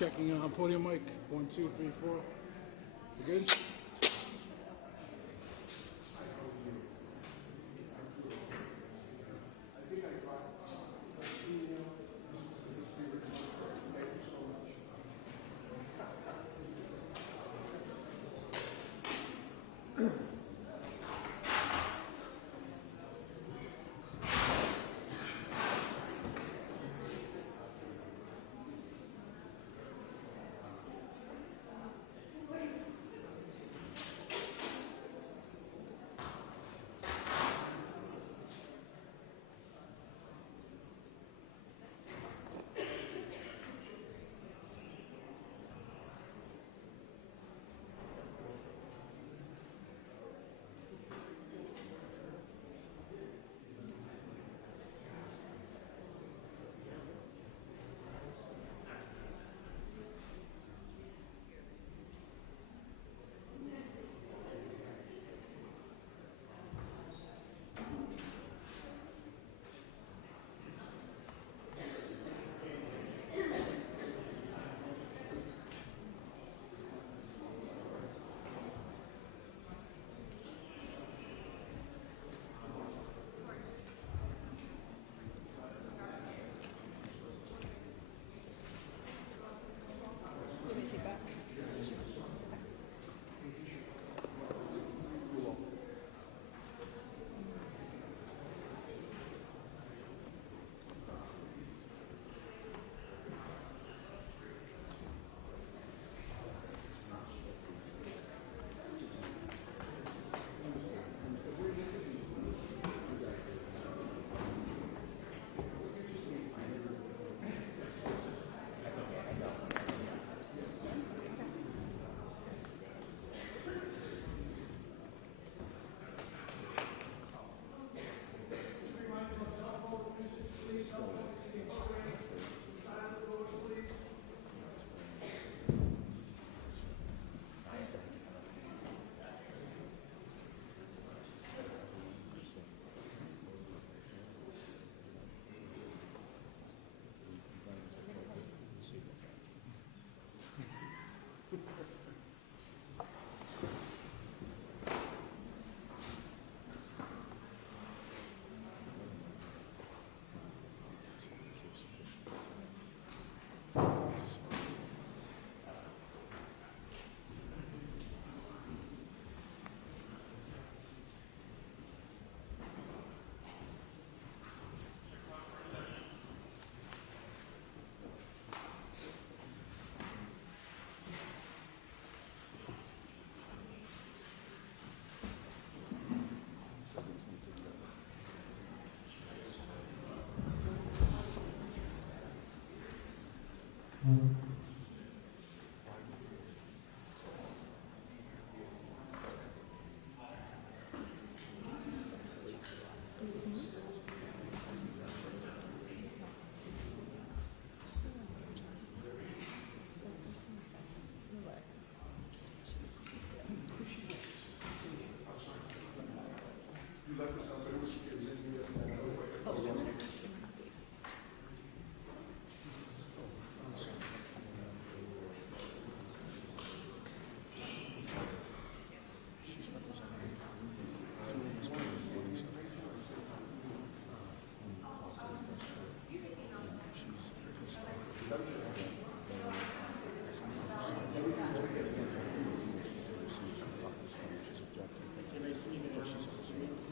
checking on podium mic. 1, 2, 3, 4. We good?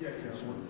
Yeah, yeah.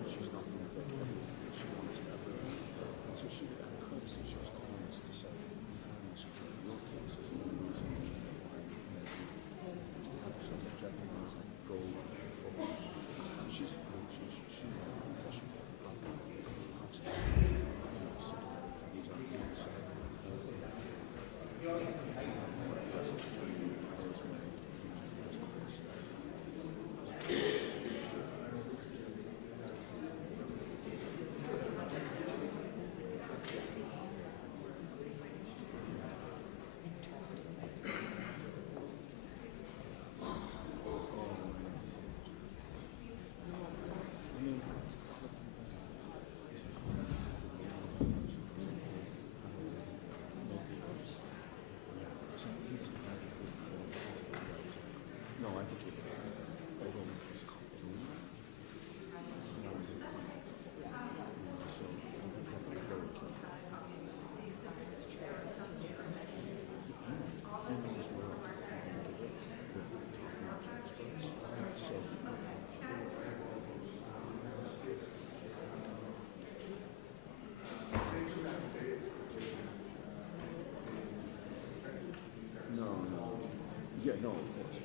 no, of course.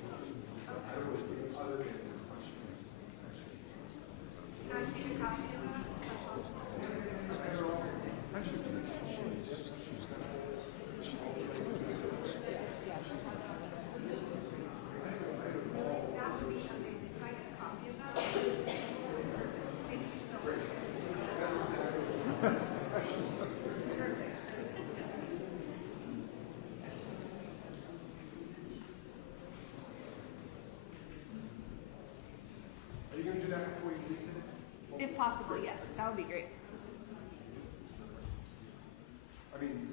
Are you going to do that before you leave today? If possible, yes, that would be great. I mean,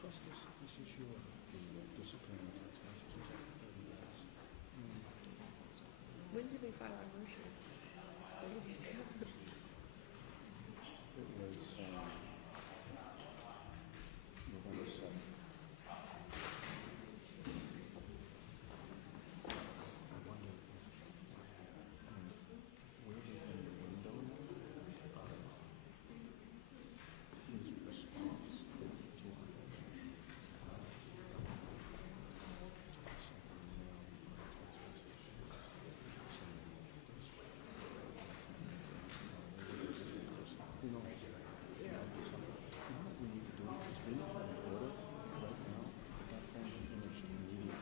Plus this issue of the discipline and taxation, she's at 30 days. When did they file our motion? 30 days ago. It was November 7th. I wonder if, where within the window his response to our motion. Who knows? Yeah. You know what we need to do is we need to have an order right now that that phone image immediately.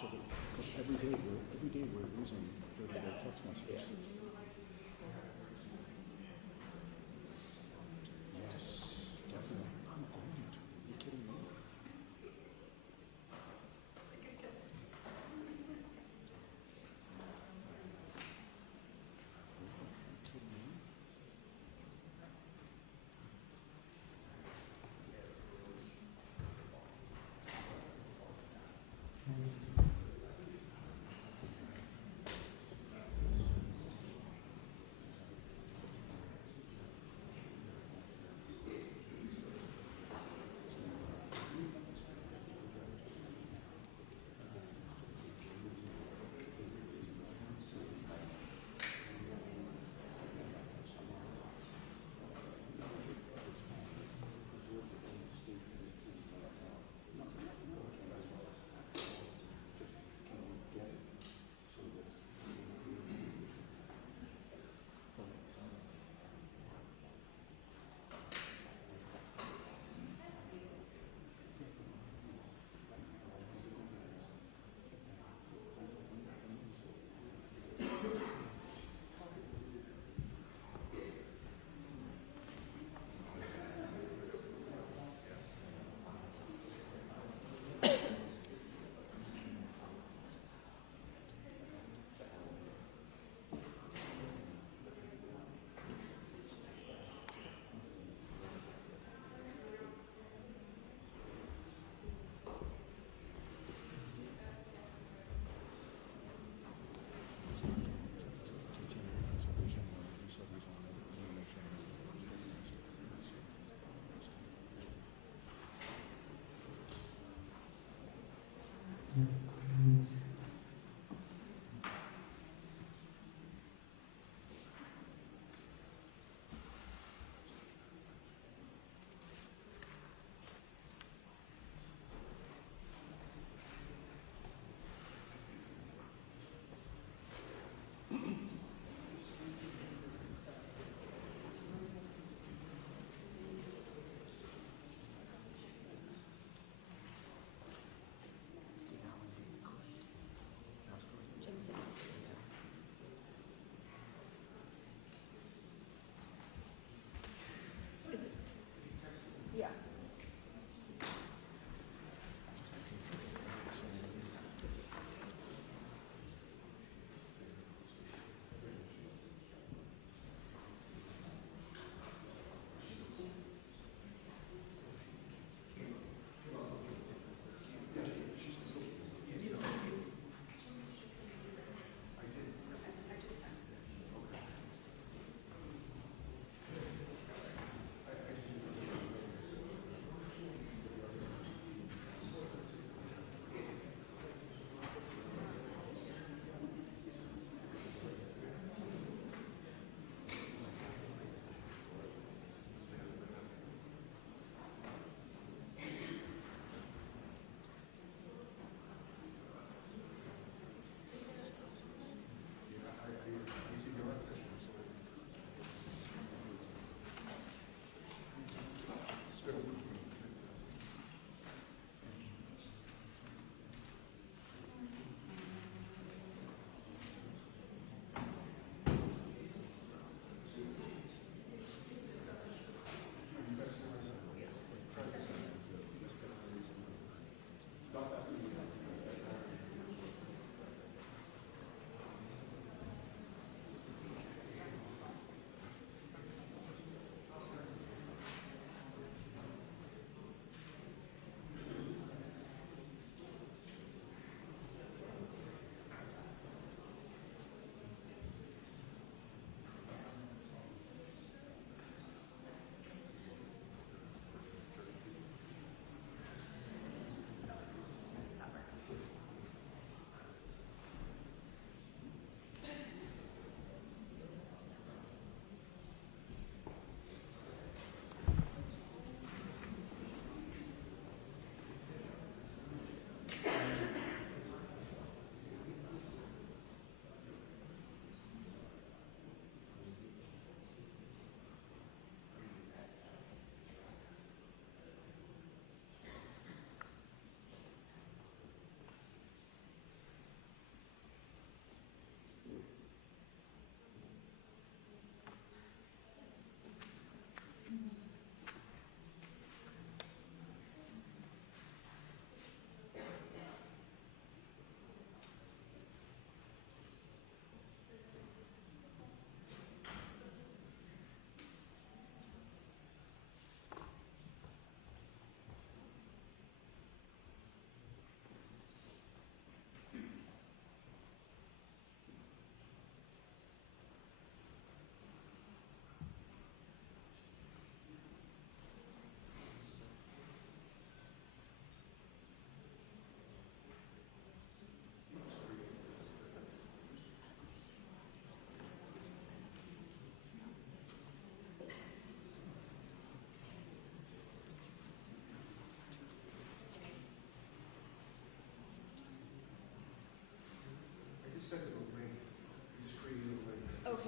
So that, because every day we're losing 30-day text messages. Yes, definitely. I'm going to. Are you kidding me?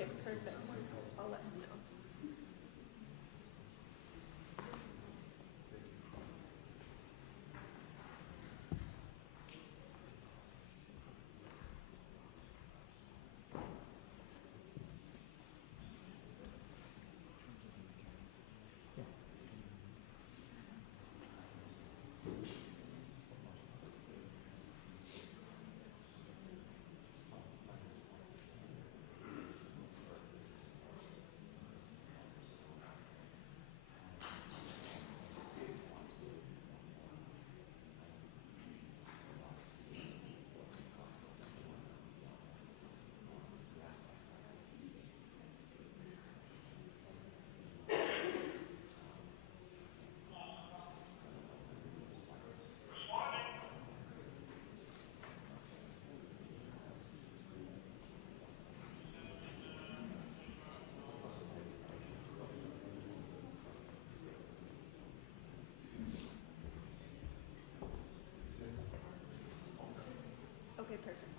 Okay, perfect. I'll let him know. Okay, perfect.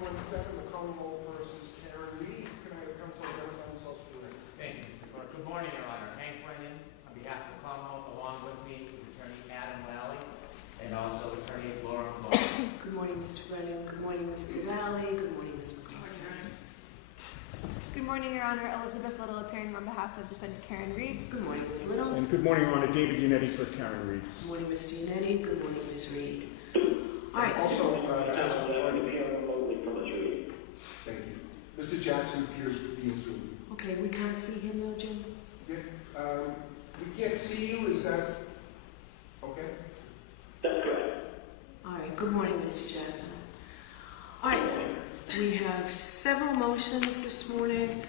2017, the Commonwealth versus Karen Reed. Can I have counsel identify themselves for the record? Thank you, Mr. Clerk. Good morning, Your Honor. Hank Brennan, on behalf of the Commonwealth, along with me is Attorney Adam Lally and also Attorney Laura McCall. Good morning, Mr. Brennan. Good morning, Mr. Valley. Good morning, Ms. McCarthy. Good morning, Your Honor. Elizabeth Little appearing on behalf of defendant Karen Reed. Good morning, Ms. Little. And good morning, Your Honor. David Unetti for Karen Reed. Good morning, Mr. Unetti. Good morning, Ms. Reed. All right. Also, thank you. Mr. Jackson appears to be in Zoom. Okay, we can't see him though, Jim? We can't see you, is that okay? That's correct. All right. Good morning, Mr. Jackson. All right. We have several motions this morning.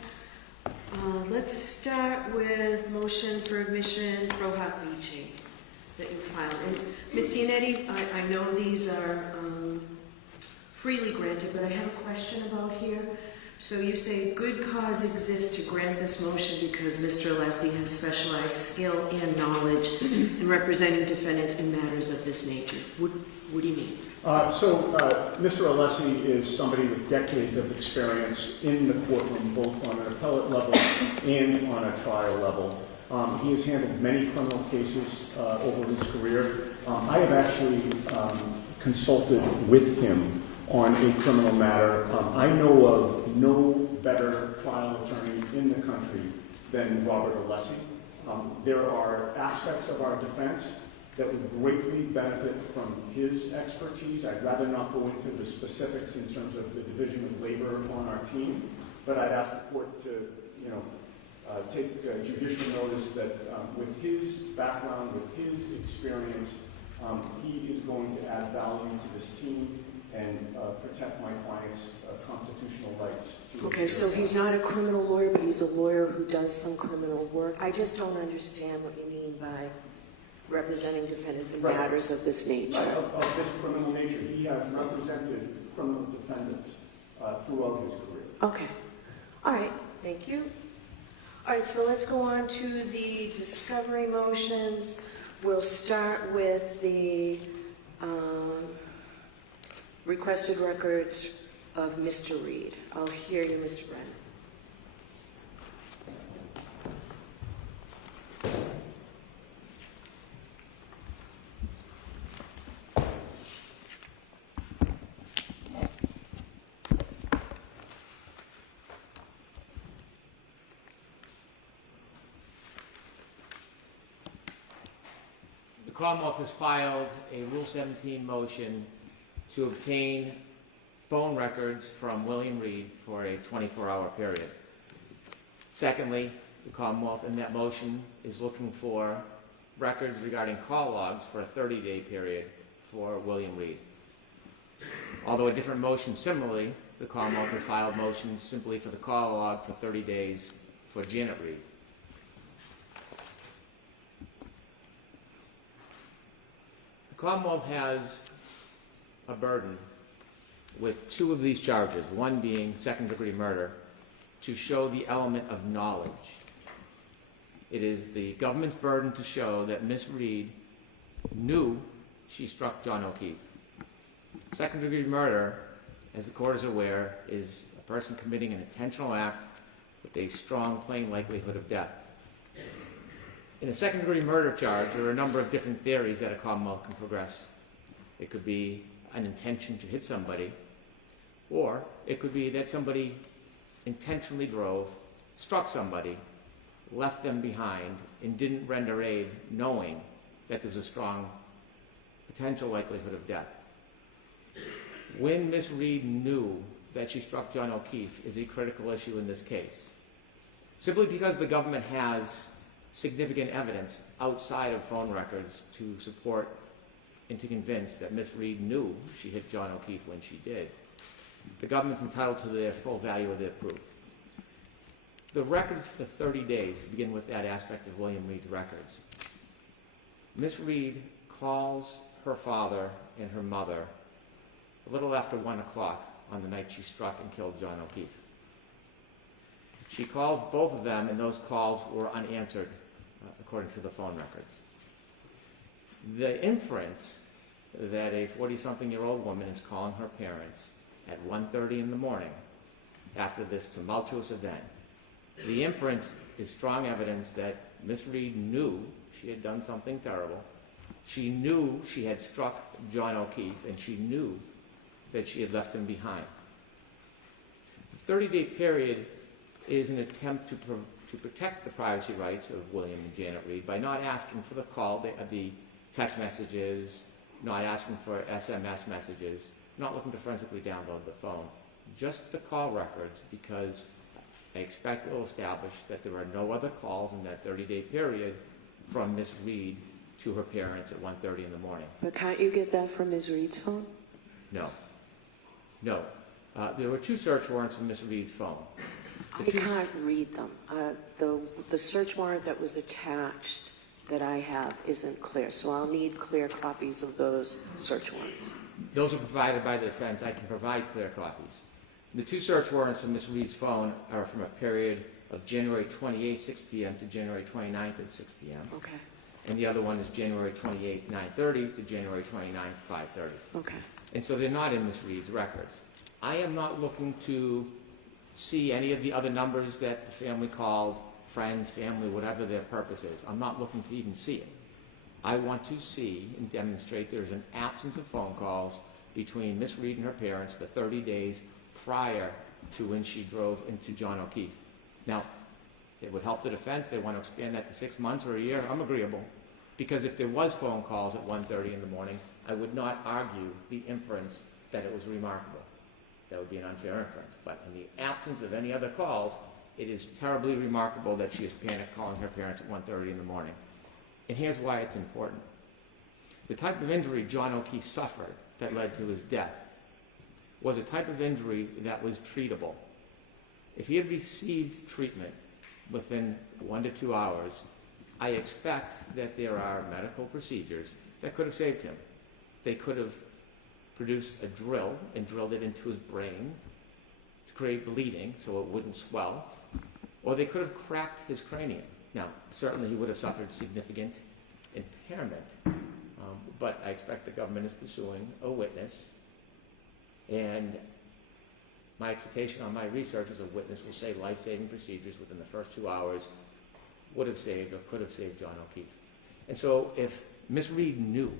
Let's start with motion for admission pro hoc vice that you filed. And Mr. Unetti, I know these are freely granted, but I have a question about here. So you say good cause exists to grant this motion because Mr. Alessi has specialized skill and knowledge in representing defendants in matters of this nature. What do you mean? Mr. Alessi is somebody with decades of experience in the courtroom, both on an appellate level and on a trial level. He has handled many criminal cases over his career. I have actually consulted with him on a criminal matter. I know of no better trial attorney in the country than Robert Alessi. There are aspects of our defense that would greatly benefit from his expertise. I'd rather not go into the specifics in terms of the division of labor on our team, but I'd ask the court to, take judicial notice that with his background, with his experience, he is going to add value to this team and protect my client's constitutional rights. Okay, so he's not a criminal lawyer, but he's a lawyer who does some criminal work. I just don't understand what you mean by representing defendants in matters of this nature. Right, of this criminal nature. He has represented criminal defendants throughout his career. Okay. All right. Thank you. All right, so let's go on to the discovery motions. We'll start with the requested records of Mr. Reed. I'll hear you, Mr. Brennan. The Commonwealth has filed a Rule 17 motion to obtain phone records from William Reed for a 24-hour period. Secondly, the Commonwealth in that motion is looking for records regarding call logs for a 30-day period for William Reed. Although a different motion similarly, the Commonwealth has filed motions simply for the call log for 30 days for Janet Reed. The Commonwealth has a burden with two of these charges, one being second-degree murder, to show the element of knowledge. It is the government's burden to show that Miss Reed knew she struck John O'Keefe. Second-degree murder, as the court is aware, is a person committing an intentional act with a strong, plain likelihood of death. In a second-degree murder charge, there are a number of different theories that a Commonwealth can progress. It could be an intention to hit somebody, or it could be that somebody intentionally drove, struck somebody, left them behind, and didn't render aid knowing that there was a strong potential likelihood of death. When Miss Reed knew that she struck John O'Keefe is a critical issue in this case. Simply because the government has significant evidence outside of phone records to support and to convince that Miss Reed knew she hit John O'Keefe when she did, the government's entitled to the full value of their proof. The records for 30 days begin with that aspect of William Reed's records. Miss Reed calls her father and her mother a little after 1 o'clock on the night she struck and killed John O'Keefe. She calls both of them, and those calls were unanswered, according to the phone records. The inference that a 40-something-year-old woman is calling her parents at 1:30 in the morning after this tumultuous event, the inference is strong evidence that Miss Reed knew she had done something terrible. She knew she had struck John O'Keefe, and she knew that she had left him behind. The 30-day period is an attempt to protect the privacy rights of William and Janet Reed by not asking for the call, the text messages, not asking for SMS messages, not looking to forensically download the phone, just the call records, because I expect it will establish that there are no other calls in that 30-day period from Miss Reed to her parents at 1:30 in the morning. But can't you get that from Ms. Reed's phone? No. No. There were 2 search warrants from Miss Reed's phone. I can't read them. The search warrant that was attached that I have isn't clear, so I'll need clear copies of those search warrants. Those are provided by the defense. I can provide clear copies. The 2 search warrants from Miss Reed's phone are from a period of January 28, 6 p.m. to January 29th at 6 p.m. Okay. And the other one is January 28, 9:30 to January 29, 5:30. Okay. And so they're not in Miss Reed's records. I am not looking to see any of the other numbers that the family called, friends, family, whatever their purpose is. I'm not looking to even see it. I want to see and demonstrate there's an absence of phone calls between Miss Reed and her parents the 30 days prior to when she drove into John O'Keefe. Now, it would help the defense. They want to expand that to 6 months or a year. I'm agreeable. Because if there was phone calls at 1:30 in the morning, I would not argue the inference that it was remarkable. That would be an unfair inference. But in the absence of any other calls, it is terribly remarkable that she is panic calling her parents at 1:30 in the morning. And here's why it's important. The type of injury John O'Keefe suffered that led to his death was a type of injury that was treatable. If he had received treatment within 1 to 2 hours, I expect that there are medical procedures that could have saved him. They could have produced a drill and drilled it into his brain to create bleeding so it wouldn't swell, or they could have cracked his cranium. Now, certainly he would have suffered significant impairment, but I expect the government is pursuing a witness, and my expectation on my research is a witness will say life-saving procedures within the first 2 hours would have saved or could have saved John O'Keefe. And so if Miss Reed knew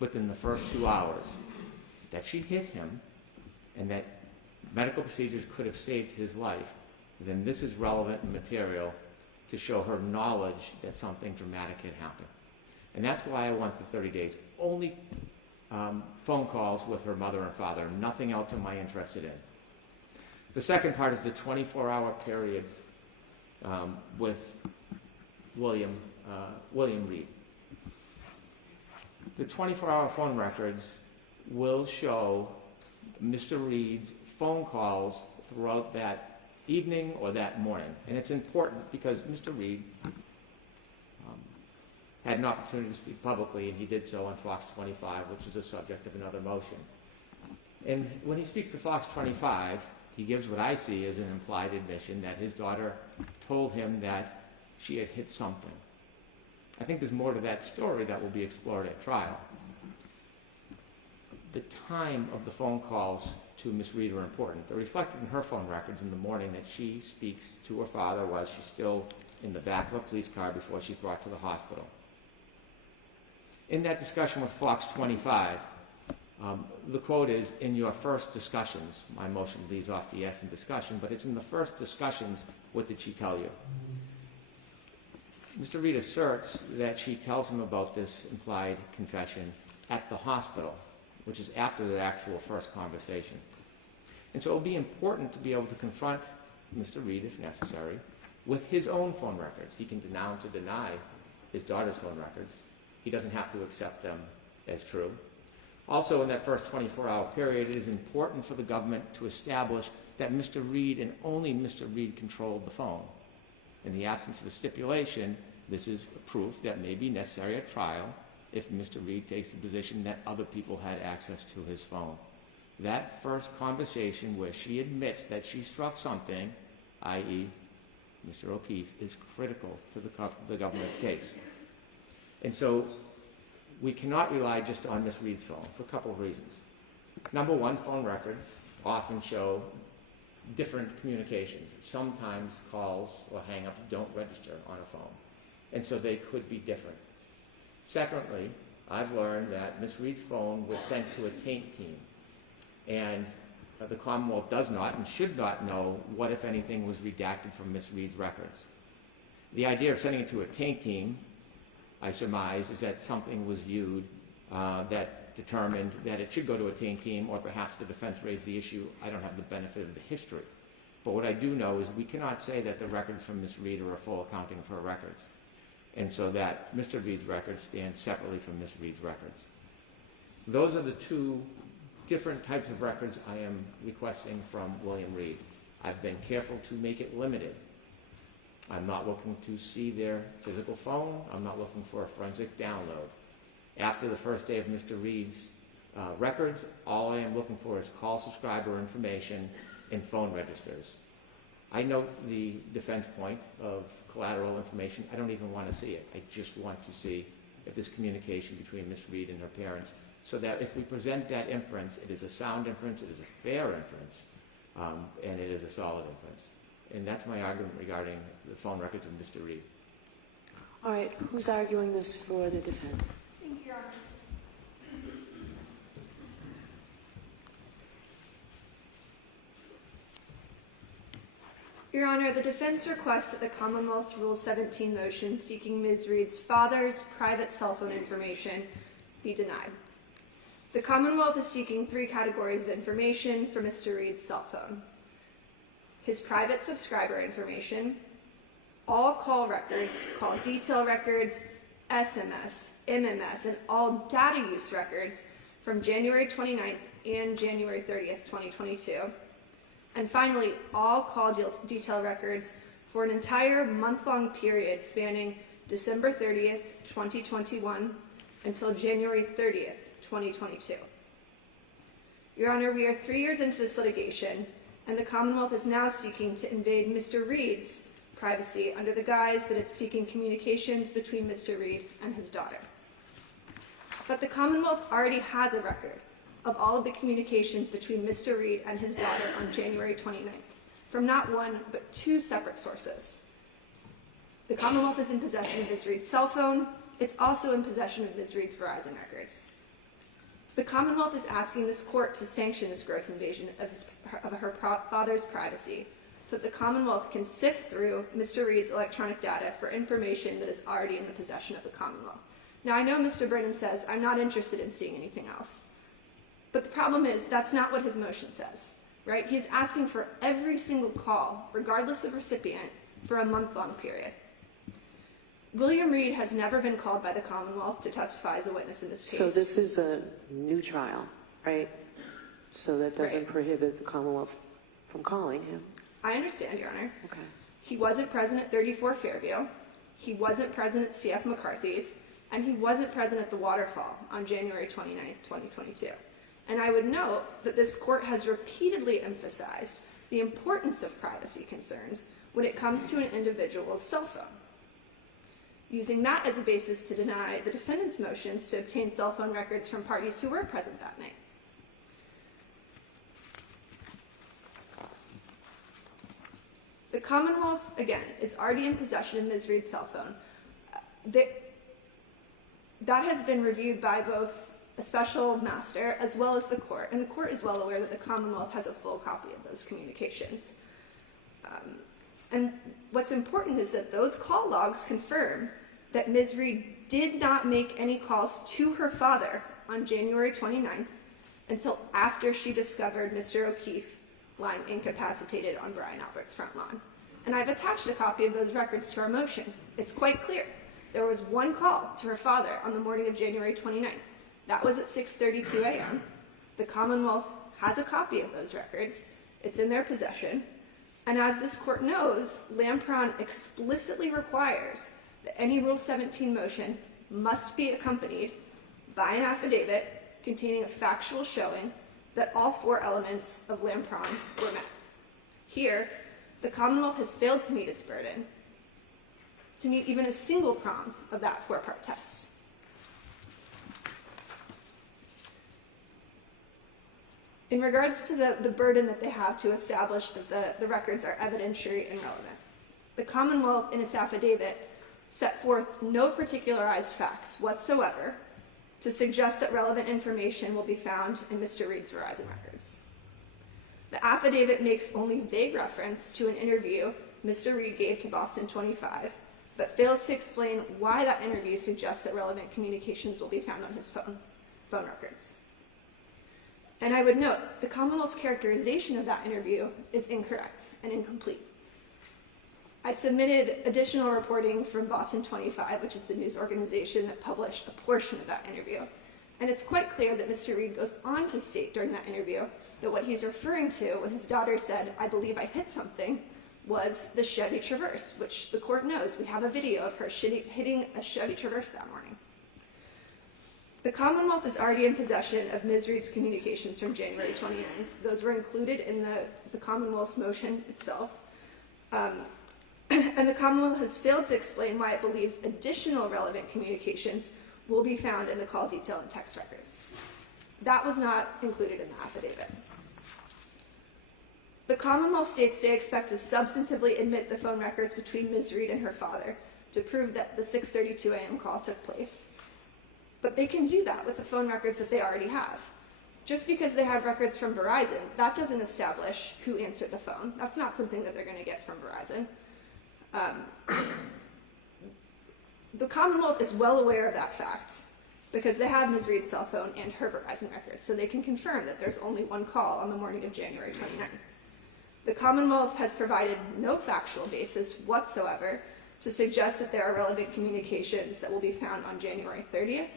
within the first 2 hours that she hit him and that medical procedures could have saved his life, then this is relevant material to show her knowledge that something dramatic had happened. And that's why I want the 30 days. Only phone calls with her mother and father. Nothing else am I interested in. The second part is the 24-hour period with William Reed. The 24-hour phone records will show Mr. Reed's phone calls throughout that evening or that morning. And it's important because Mr. Reed had an opportunity to speak publicly, and he did so on Fox 25, which is the subject of another motion. And when he speaks to Fox 25, he gives what I see as an implied admission that his daughter told him that she had hit something. I think there's more to that story that will be explored at trial. The time of the phone calls to Miss Reed are important. They're reflected in her phone records in the morning that she speaks to her father while she's still in the back of a police car before she's brought to the hospital. In that discussion with Fox 25, the quote is, "In your first discussions," my motion leaves off the S in discussion, but it's in the first discussions, what did she tell you? Mr. Reed asserts that she tells him about this implied confession at the hospital, which is after the actual first conversation. And so it will be important to be able to confront Mr. Reed, if necessary, with his own phone records. He can denounce or deny his daughter's phone records. He doesn't have to accept them as true. Also, in that first 24-hour period, it is important for the government to establish that Mr. Reed and only Mr. Reed controlled the phone. In the absence of a stipulation, this is proof that may be necessary at trial if Mr. Reed takes the position that other people had access to his phone. That first conversation where she admits that she struck something, i.e. Mr. O'Keefe, is critical to the government's case. And so we cannot rely just on Miss Reed's phone for a couple of reasons. Number one, phone records often show different communications. Sometimes calls or hang-ups don't register on a phone, and so they could be different. Secondly, I've learned that Ms. Reed's phone was sent to a taint team, and the Commonwealth does not and should not know what, if anything, was redacted from Ms. Reed's records. The idea of sending it to a taint team, I surmise, is that something was viewed that determined that it should go to a taint team, or perhaps the defense raised the issue. I don't have the benefit of the history. But what I do know is we cannot say that the records from Ms. Reed are a full accounting of her records, and so that Mr. Reed's records stand separately from Ms. Reed's records. Those are the two different types of records I am requesting from William Reed. I've been careful to make it limited. I'm not looking to see their physical phone. I'm not looking for a forensic download. After the first day of Mr. Reed's records, all I am looking for is call subscriber information and phone registers. I note the defense point of collateral information. I don't even want to see it. I just want to see if there's communication between Ms. Reed and her parents, so that if we present that inference, it is a sound inference, it is a fair inference, and it is a solid inference. And that's my argument regarding the phone records of Mr. Reed. All right, who's arguing this for the defense? Thank you, Your Honor. Your Honor, the defense requests that the Commonwealth's Rule 17 motion seeking Ms. Reed's father's private cell phone information be denied. The Commonwealth is seeking 3 categories of information for Mr. Reed's cell phone: his private subscriber information, all call records, call detail records, SMS, MMS, and all data use records from January 29th and January 30th, 2022. And finally, all call detail records for an entire month-long period spanning December 30th, 2021 until January 30th, 2022. Your Honor, we are 3 years into this litigation, and the Commonwealth is now seeking to invade Mr. Reed's privacy under the guise that it's seeking communications between Mr. Reed and his daughter. But the Commonwealth already has a record of all of the communications between Mr. Reed and his daughter on January 29th, from not one, but 2 separate sources. The Commonwealth is in possession of Ms. Reed's cell phone. It's also in possession of Ms. Reed's Verizon records. The Commonwealth is asking this court to sanction this gross invasion of her father's privacy, so that the Commonwealth can sift through Mr. Reed's electronic data for information that is already in the possession of the Commonwealth. Now, I know Mr. Brennan says, I'm not interested in seeing anything else. But the problem is, that's not what his motion says, right? He's asking for every single call, regardless of recipient, for a month-long period. William Reed has never been called by the Commonwealth to testify as a witness in this case. So this is a new trial, right? So that doesn't Right. prohibit the Commonwealth from calling him. I understand, Your Honor. Okay. He wasn't present at 34 Fairview. He wasn't present at CF McCarthy's. And he wasn't present at the waterfall on January 29th, 2022. And I would note that this court has repeatedly emphasized the importance of privacy concerns when it comes to an individual's cell phone, using that as a basis to deny the defendant's motions to obtain cell phone records from parties who were present that night. The Commonwealth, again, is already in possession of Ms. Reed's cell phone. That has been reviewed by both a special master as well as the court, and the court is well aware that the Commonwealth has a full copy of those communications. And what's important is that those call logs confirm that Ms. Reed did not make any calls to her father on January 29th until after she discovered Mr. O'Keefe lying incapacitated on Brian Albert's front lawn. And I've attached a copy of those records to our motion. It's quite clear. There was one call to her father on the morning of January 29th. That was at 6:32 a.m. The Commonwealth has a copy of those records. It's in their possession. And as this court knows, Lampron explicitly requires that any Rule 17 motion must be accompanied by an affidavit containing a factual showing that all 4 elements of Lampron were met. Here, the Commonwealth has failed to meet its burden, to meet even a single prong of that 4-part test. In regards to the burden that they have to establish that the records are evidentiary and relevant, the Commonwealth in its affidavit set forth no particularized facts whatsoever to suggest that relevant information will be found in Mr. Reed's Verizon records. The affidavit makes only vague reference to an interview Mr. Reed gave to Boston 25, but fails to explain why that interview suggests that relevant communications will be found on his phone records. And I would note, the Commonwealth's characterization of that interview is incorrect and incomplete. I submitted additional reporting from Boston 25, which is the news organization that published a portion of that interview. And it's quite clear that Mr. Reed goes on to state during that interview that what he's referring to when his daughter said, "I believe I hit something," was the Chevy Traverse, which the court knows. We have a video of her hitting a Chevy Traverse that morning. The Commonwealth is already in possession of Ms. Reed's communications from January 29th. Those were included in the Commonwealth's motion itself. And the Commonwealth has failed to explain why it believes additional relevant communications will be found in the call detail and text records. That was not included in the affidavit. The Commonwealth states they expect to substantively admit the phone records between Ms. Reed and her father to prove that the 6:32 a.m. call took place. But they can do that with the phone records that they already have. Just because they have records from Verizon, that doesn't establish who answered the phone. That's not something that they're going to get from Verizon. The Commonwealth is well aware of that fact because they have Ms. Reed's cell phone and her Verizon records, so they can confirm that there's only one call on the morning of January 29th. The Commonwealth has provided no factual basis whatsoever to suggest that there are relevant communications that will be found on January 30th,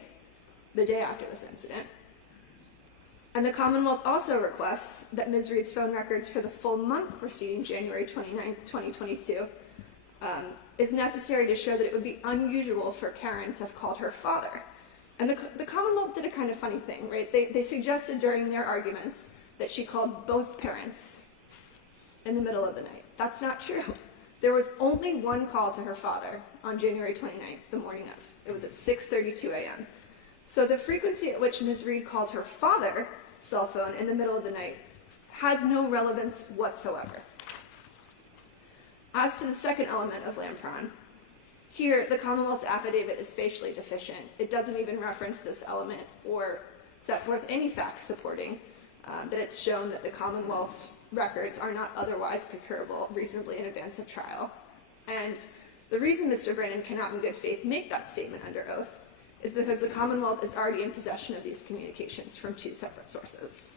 the day after this incident. And the Commonwealth also requests that Ms. Reed's phone records for the full month preceding January 29, 2022 is necessary to show that it would be unusual for Karen to have called her father. And the Commonwealth did a kind of funny thing, right? They suggested during their arguments that she called both parents in the middle of the night. That's not true. There was only one call to her father on January 29th, the morning of. It was at 6:32 a.m. So the frequency at which Ms. Reed called her father's cell phone in the middle of the night has no relevance whatsoever. As to the second element of Lampron, here the Commonwealth's affidavit is facially deficient. It doesn't even reference this element or set forth any facts supporting that it's shown that the Commonwealth's records are not otherwise procurable reasonably in advance of trial. And the reason Mr. Brennan cannot in good faith make that statement under oath is because the Commonwealth is already in possession of these communications from two separate sources.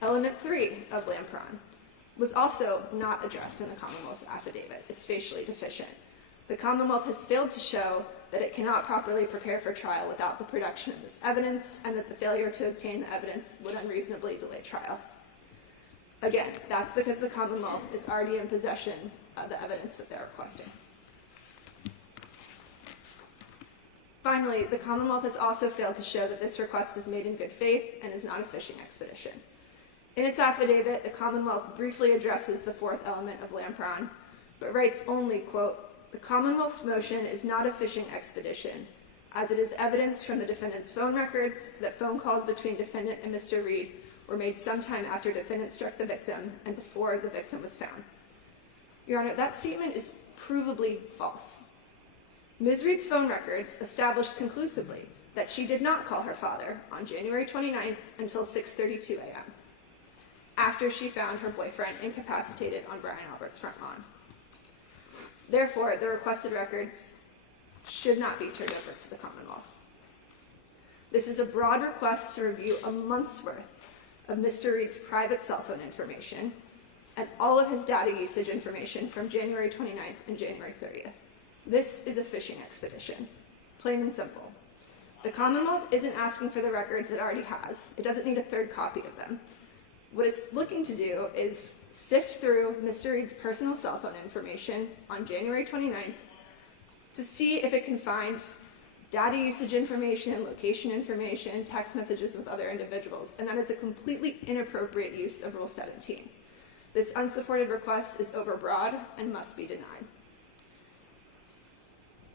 Element 3 of Lampron was also not addressed in the Commonwealth's affidavit. It's facially deficient. The Commonwealth has failed to show that it cannot properly prepare for trial without the production of this evidence, and that the failure to obtain the evidence would unreasonably delay trial. Again, that's because the Commonwealth is already in possession of the evidence that they're requesting. Finally, the Commonwealth has also failed to show that this request is made in good faith and is not a fishing expedition. In its affidavit, the Commonwealth briefly addresses the fourth element of Lampron, but writes only, quote, "The Commonwealth's motion is not a fishing expedition, as it is evidence from the defendant's phone records that phone calls between defendant and Mr. Reed were made sometime after defendant struck the victim and before the victim was found." Your Honor, that statement is provably false. Ms. Reed's phone records established conclusively that she did not call her father on January 29th until 6:32 a.m., after she found her boyfriend incapacitated on Brian Albert's front lawn. Therefore, the requested records should not be turned over to the Commonwealth. This is a broad request to review a month's worth of Mr. Reed's private cell phone information and all of his data usage information from January 29th and January 30th. This is a fishing expedition, plain and simple. The Commonwealth isn't asking for the records it already has. It doesn't need a third copy of them. What it's looking to do is sift through Mr. Reed's personal cell phone information on January 29th to see if it can find data usage information, location information, text messages with other individuals, and that is a completely inappropriate use of Rule 17. This unsupported request is overbroad and must be denied.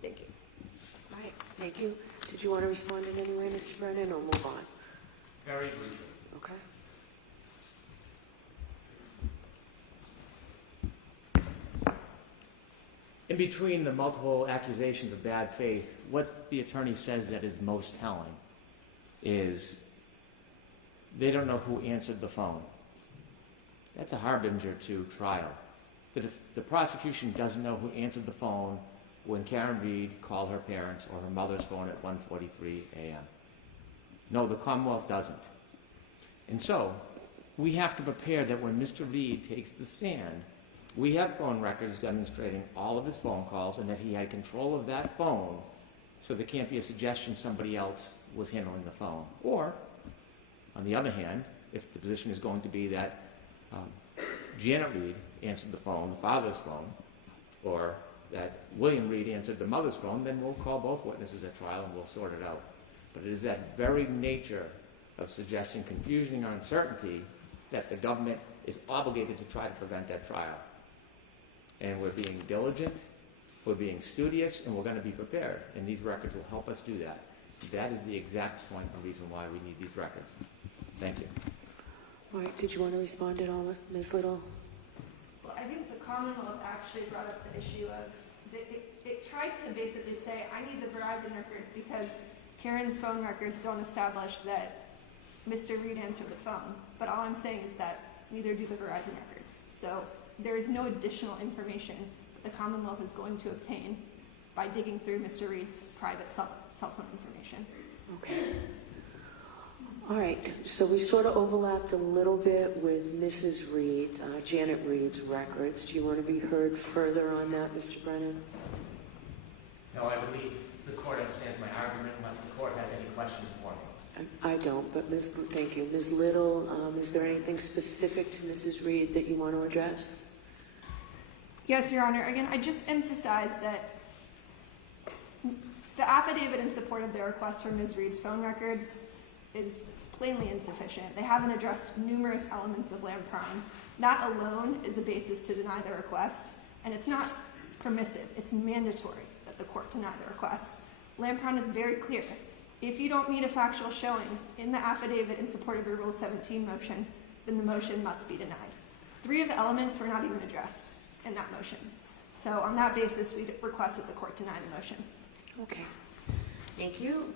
Thank you. All right, thank you. Did you want to respond in any way, Mr. Brennan, or move on? Very briefly. Okay. In between the multiple accusations of bad faith, what the attorney says that is most telling is they don't know who answered the phone. That's a harbinger to trial. The prosecution doesn't know who answered the phone when Karen Reed called her parents or her mother's phone at 1:43 a.m. No, the Commonwealth doesn't. And so, we have to prepare that when Mr. Reed takes the stand, we have phone records demonstrating all of his phone calls and that he had control of that phone, so there can't be a suggestion somebody else was handling the phone. Or, on the other hand, if the position is going to be that Janet Reed answered the phone, the father's phone, or that William Reed answered the mother's phone, then we'll call both witnesses at trial and we'll sort it out. But it is that very nature of suggesting confusion or uncertainty that the government is obligated to try to prevent at trial. And we're being diligent, we're being studious, and we're going to be prepared. And these records will help us do that. That is the exact point and reason why we need these records. Thank you. All right, did you want to respond at all, Ms. Little? Well, I think the Commonwealth actually brought up the issue of, it tried to basically say, I need the Verizon records because Karen's phone records don't establish that Mr. Reed answered the phone. But all I'm saying is that neither do the Verizon records. So there is no additional information that the Commonwealth is going to obtain by digging through Mr. Reed's private cell phone information. Okay. All right, so we sort of overlapped a little bit with Mrs. Reed, Janet Reed's records. Do you want to be heard further on that, Mr. Brennan? No, I believe the court understands my argument unless the court has any questions for me. I don't, but thank you. Ms. Little, is there anything specific to Mrs. Reed that you want to address? Yes, Your Honor. Again, I just emphasize that the affidavit in support of their request for Ms. Reed's phone records is plainly insufficient. They haven't addressed numerous elements of Law&Crime. That alone is a basis to deny their request, and it's not permissive. It's mandatory that the court deny the request. Law&Crime is very clear. If you don't meet a factual showing in the affidavit in support of your Rule 17 motion, then the motion must be denied. 3 of the elements were not even addressed in that motion. So on that basis, we request that the court deny the motion. Okay, thank you.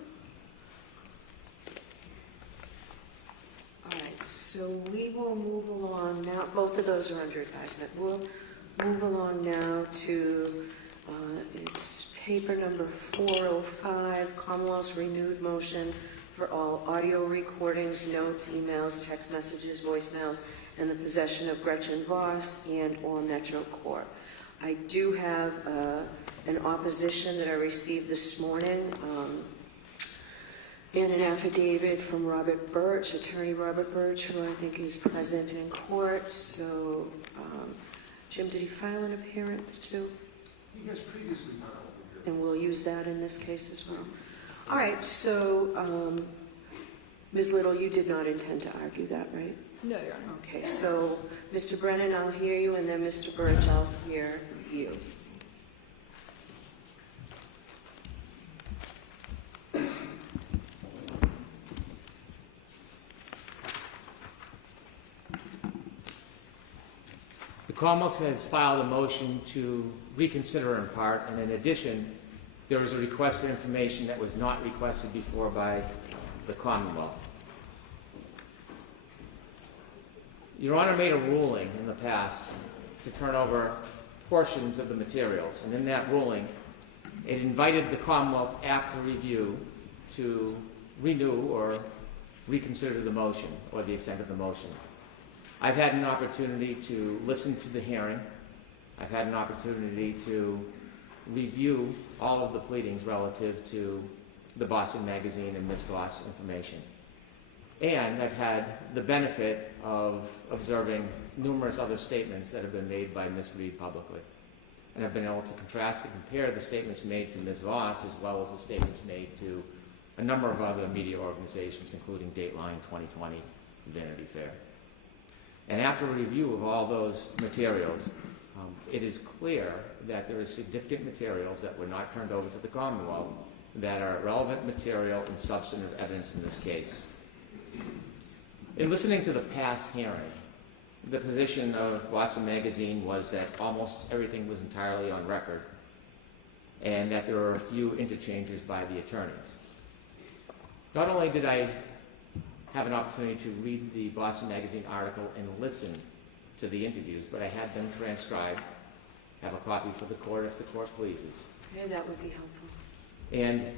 All right, so we will move along now. Both of those are under advisement. We'll move along now to it's paper number 405, Commonwealth's renewed motion for all audio recordings, notes, emails, text messages, voicemails, and the possession of Gretchen Voss and or Metro Corp. I do have an opposition that I received this morning and an affidavit from Robert Birch, attorney Robert Birch, who I think is present in court. So, Jim, did he file an appearance too? He has previously filed an appearance. And we'll use that in this case as well. All right, so Ms. Little, you did not intend to argue that, right? No, Your Honor. Okay, so Mr. Brennan, I'll hear you, and then Mr. Birch, I'll hear you. The Commonwealth has filed a motion to reconsider in part, and in addition, there was a request for information that was not requested before by the Commonwealth. Your Honor made a ruling in the past to turn over portions of the materials, and in that ruling, it invited the Commonwealth after review to renew or reconsider the motion or the extent of the motion. I've had an opportunity to listen to the hearing. I've had an opportunity to review all of the pleadings relative to the Boston Magazine and Ms. Voss information. And I've had the benefit of observing numerous other statements that have been made by Ms. Reed publicly. And I've been able to contrast and compare the statements made to Ms. Voss as well as the statements made to a number of other media organizations, including Dateline, 2020, Vanity Fair. And after a review of all those materials, it is clear that there is significant materials that were not turned over to the Commonwealth that are relevant material and substantive evidence in this case. In listening to the past hearing, the position of Boston Magazine was that almost everything was entirely on record and that there were a few interchanges by the attorneys. Not only did I have an opportunity to read the Boston Magazine article and listen to the interviews, but I had them transcribed, have a copy for the court if the court pleases. Yeah, that would be helpful. And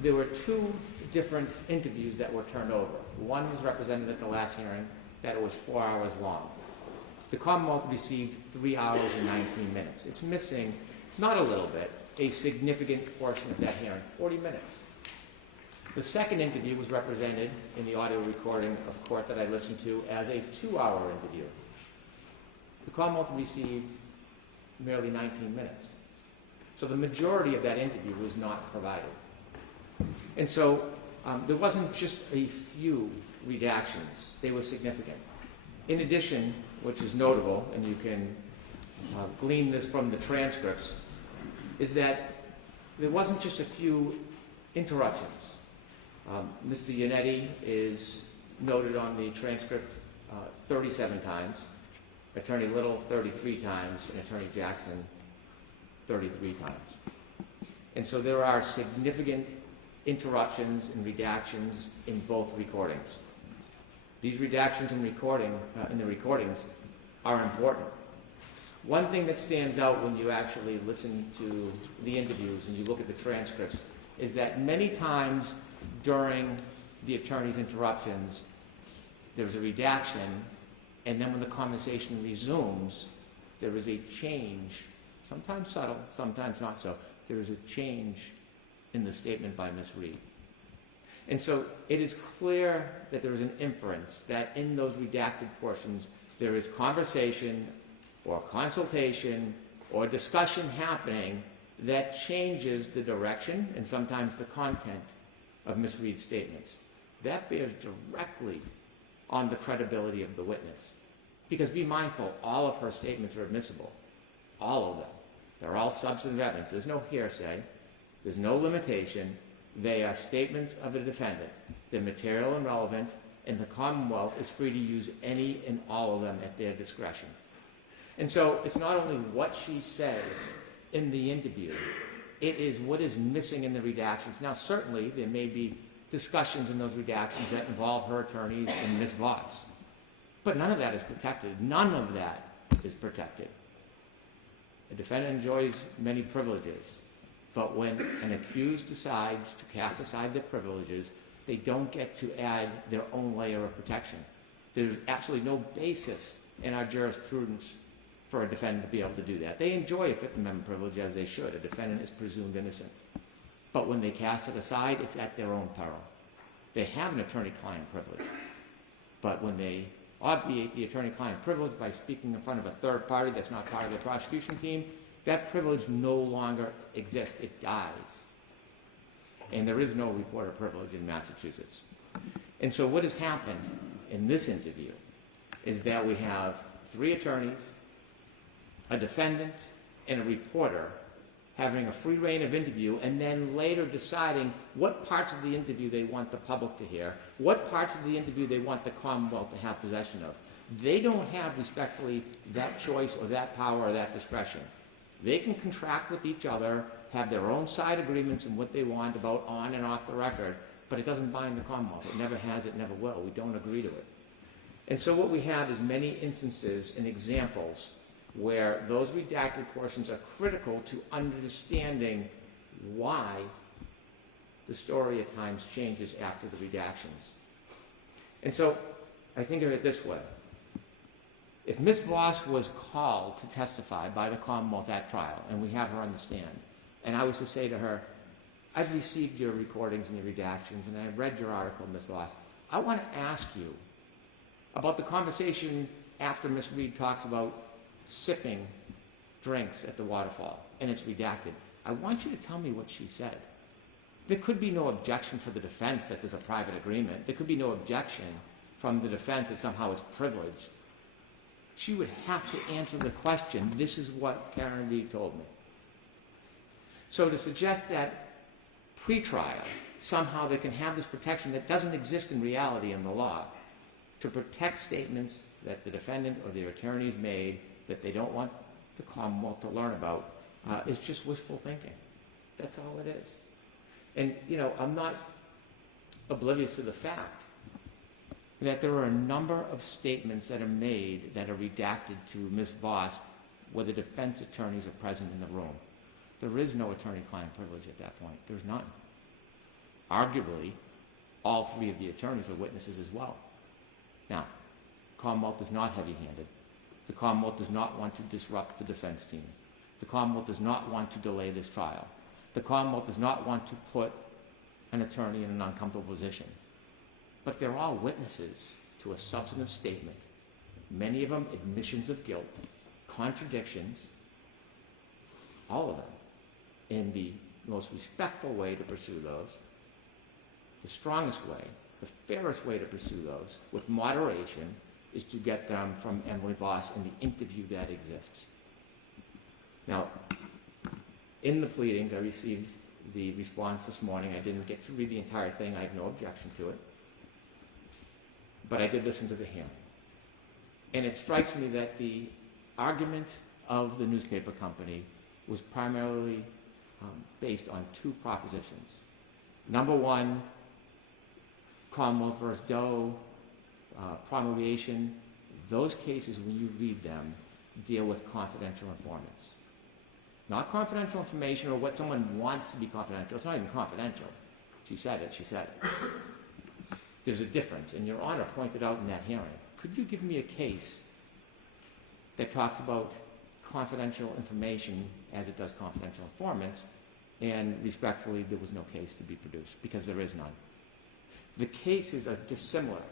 there were two different interviews that were turned over. One was represented at the last hearing, that it was 4 hours long. The Commonwealth received 3 hours and 19 minutes. It's missing, not a little bit, a significant portion of that hearing, 40 minutes. The second interview was represented in the audio recording of court that I listened to as a 2-hour interview. The Commonwealth received merely 19 minutes. So the majority of that interview was not provided. And so there wasn't just a few redactions, they were significant. In addition, which is notable, and you can glean this from the transcripts, is that there wasn't just a few interruptions. Mr. Yannetti is noted on the transcript 37 times, Attorney Little 33 times, and Attorney Jackson 33 times. And so there are significant interruptions and redactions in both recordings. These redactions in the recordings are important. One thing that stands out when you actually listen to the interviews and you look at the transcripts is that many times during the attorney's interruptions, there's a redaction, and then when the conversation resumes, there is a change, sometimes subtle, sometimes not so. There is a change in the statement by Ms. Reed. And so it is clear that there is an inference that in those redacted portions, there is conversation or consultation or discussion happening that changes the direction and sometimes the content of Ms. Reed's statements. That bears directly on the credibility of the witness. Because be mindful, all of her statements are admissible. All of them. They're all substantive evidence. There's no hearsay. There's no limitation. They are statements of a defendant. They're material and relevant, and the Commonwealth is free to use any and all of them at their discretion. And so it's not only what she says in the interview, it is what is missing in the redactions. Now, certainly, there may be discussions in those redactions that involve her attorneys and Ms. Voss. But none of that is protected. None of that is protected. A defendant enjoys many privileges, but when an accused decides to cast aside their privileges, they don't get to add their own layer of protection. There's absolutely no basis in our jurisprudence for a defendant to be able to do that. They enjoy a Fifth Amendment privilege as they should. A defendant is presumed innocent. But when they cast it aside, it's at their own peril. They have an attorney-client privilege. But when they obviate the attorney-client privilege by speaking in front of a third party that's not part of the prosecution team, that privilege no longer exists. It dies. And there is no reporter privilege in Massachusetts. And so what has happened in this interview is that we have 3 attorneys, a defendant, and a reporter having a free reign of interview, and then later deciding what parts of the interview they want the public to hear, what parts of the interview they want the Commonwealth to have possession of. They don't have, respectfully, that choice or that power or that discretion. They can contract with each other, have their own side agreements and what they want about on and off the record, but it doesn't bind the Commonwealth. It never has, it never will. We don't agree to it. And so what we have is many instances and examples where those redacted portions are critical to understanding why the story at times changes after the redactions. And so I think of it this way. If Ms. Voss was called to testify by the Commonwealth at trial, and we have her on the stand, and I was to say to her, I've received your recordings and your redactions, and I've read your article, Ms. Voss. I want to ask you about the conversation after Ms. Reed talks about sipping drinks at the waterfall, and it's redacted. I want you to tell me what she said. There could be no objection for the defense that there's a private agreement. There could be no objection from the defense that somehow it's privileged. She would have to answer the question, this is what Karen Reed told me. So to suggest that pre-trial, somehow they can have this protection that doesn't exist in reality in the law, to protect statements that the defendant or their attorneys made that they don't want the Commonwealth to learn about is just wishful thinking. That's all it is. And, you know, I'm not oblivious to the fact that there are a number of statements that are made that are redacted to Ms. Voss where the defense attorneys are present in the room. There is no attorney-client privilege at that point. There's none. Arguably, all three of the attorneys are witnesses as well. Now, Commonwealth is not heavy-handed. The Commonwealth does not want to disrupt the defense team. The Commonwealth does not want to delay this trial. The Commonwealth does not want to put an attorney in an uncomfortable position. But they're all witnesses to a substantive statement, many of them admissions of guilt, contradictions, all of them, in the most respectful way to pursue those, the strongest way, the fairest way to pursue those, with moderation, is to get them from Emily Voss in the interview that exists. Now, in the pleadings, I received the response this morning. I didn't get to read the entire thing. I have no objection to it. But I did listen to the hearing. And it strikes me that the argument of the newspaper company was primarily based on two propositions. Number one, Commonwealth versus Doe, promulgation, those cases, when you read them, deal with confidential informants. Not confidential information or what someone wants to be confidential. It's not even confidential. She said it, she said it. There's a difference, and Your Honor pointed out in that hearing. Could you give me a case that talks about confidential information as it does confidential informants? And respectfully, there was no case to be produced, because there is none. The cases are dissimilar,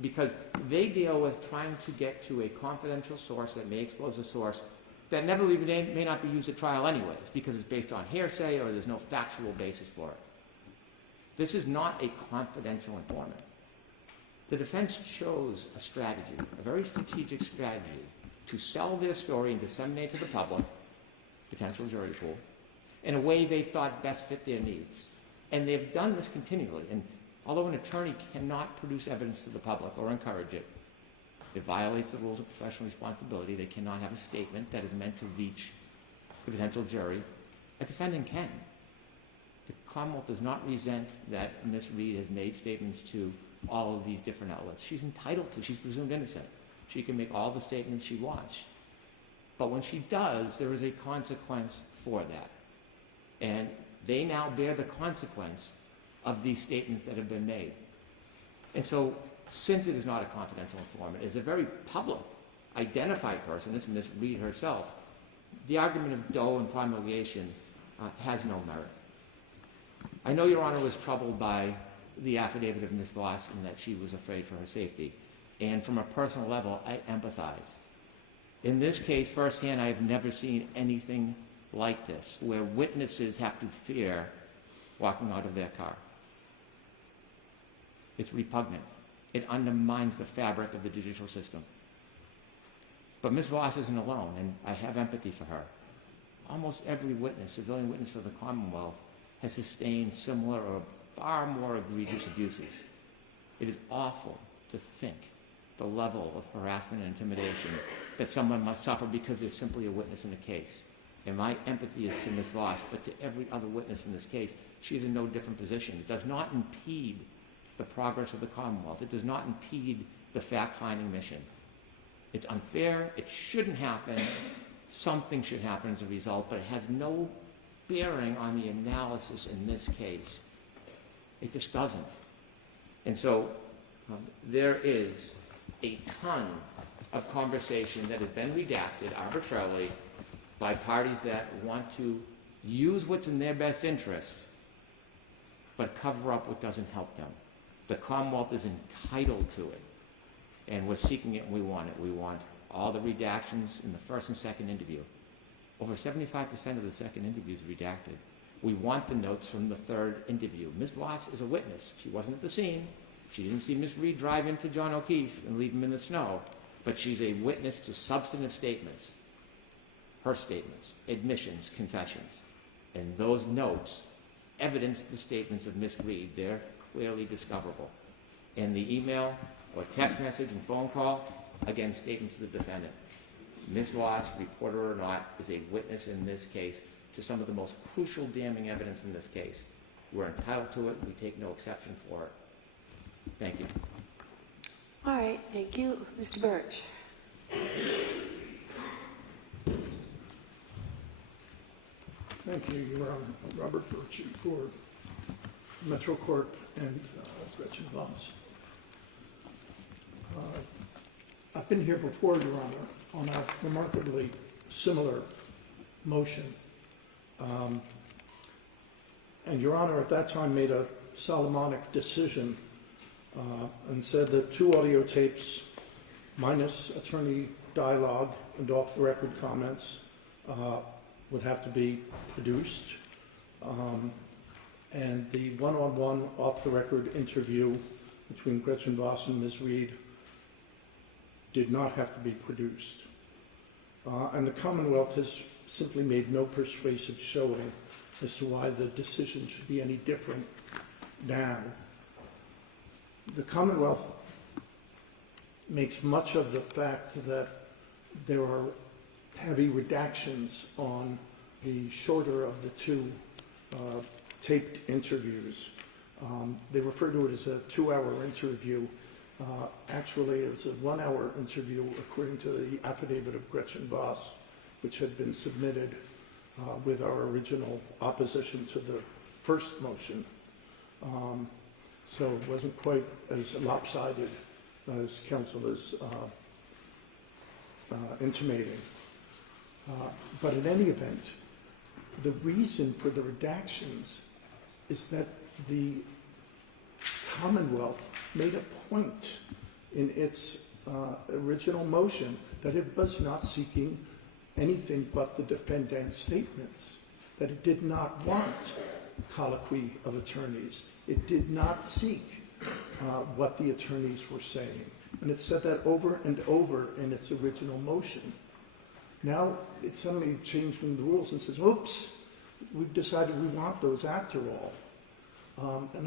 because they deal with trying to get to a confidential source that may expose a source that may not be used at trial anyways, because it's based on hearsay or there's no factual basis for it. This is not a confidential informant. The defense chose a strategy, a very strategic strategy, to sell their story and disseminate to the public, potential jury pool, in a way they thought best fit their needs. And they've done this continually. And although an attorney cannot produce evidence to the public or encourage it, it violates the rules of professional responsibility. They cannot have a statement that is meant to reach the potential jury. A defendant can. The Commonwealth does not resent that Ms. Reed has made statements to all of these different outlets. She's entitled to. She's presumed innocent. She can make all the statements she wants. But when she does, there is a consequence for that. And they now bear the consequence of these statements that have been made. And so, since it is not a confidential informant, it's a very public, identified person, it's Ms. Reed herself, the argument of Doe and promulgation has no merit. I know Your Honor was troubled by the affidavit of Ms. Voss and that she was afraid for her safety. And from a personal level, I empathize. In this case, firsthand, I have never seen anything like this, where witnesses have to fear walking out of their car. It's repugnant. It undermines the fabric of the judicial system. But Ms. Voss isn't alone, and I have empathy for her. Almost every witness, civilian witness for the Commonwealth, has sustained similar or far more egregious abuses. It is awful to think the level of harassment and intimidation that someone must suffer because they're simply a witness in a case. And my empathy is to Ms. Voss, but to every other witness in this case, she is in no different position. It does not impede the progress of the Commonwealth. It does not impede the fact-finding mission. It's unfair. It shouldn't happen. Something should happen as a result, but it has no bearing on the analysis in this case. It just doesn't. And so there is a ton of conversation that has been redacted arbitrarily by parties that want to use what's in their best interest, but cover up what doesn't help them. The Commonwealth is entitled to it, and we're seeking it and we want it. We want all the redactions in the first and second interview. Over 75% of the second interview is redacted. We want the notes from the third interview. Ms. Voss is a witness. She wasn't at the scene. She didn't see Ms. Reed drive into John O'Keefe and leave him in the snow, but she's a witness to substantive statements, her statements, admissions, confessions. And those notes evidence the statements of Ms. Reed. They're clearly discoverable. And the email or text message and phone call against statements of the defendant. Ms. Voss, reporter or not, is a witness in this case to some of the most crucial damning evidence in this case. We're entitled to it. We take no exception for it. Thank you. All right, thank you. Mr. Birch. Thank you, Your Honor. Robert Birch for Metro Court and Gretchen Voss. I've been here before, Your Honor, on a remarkably similar motion. And Your Honor at that time made a Solomonic decision and said that 2 audio tapes minus attorney dialogue and off-the-record comments would have to be produced. And the one-on-one off-the-record interview between Gretchen Voss and Ms. Reed did not have to be produced. And the Commonwealth has simply made no persuasive showing as to why the decision should be any different now. The Commonwealth makes much of the fact that there are heavy redactions on the shorter of the 2 taped interviews. They refer to it as a 2-hour interview. Actually, it was a 1-hour interview according to the affidavit of Gretchen Voss, which had been submitted with our original opposition to the first motion. So it wasn't quite as lopsided as counsel is intimating. But in any event, the reason for the redactions is that the Commonwealth made a point in its original motion that it was not seeking anything but the defendant's statements, that it did not want colloquy of attorneys. It did not seek what the attorneys were saying. And it said that over and over in its original motion. Now it's suddenly changing the rules and says, oops, we've decided we want those after all.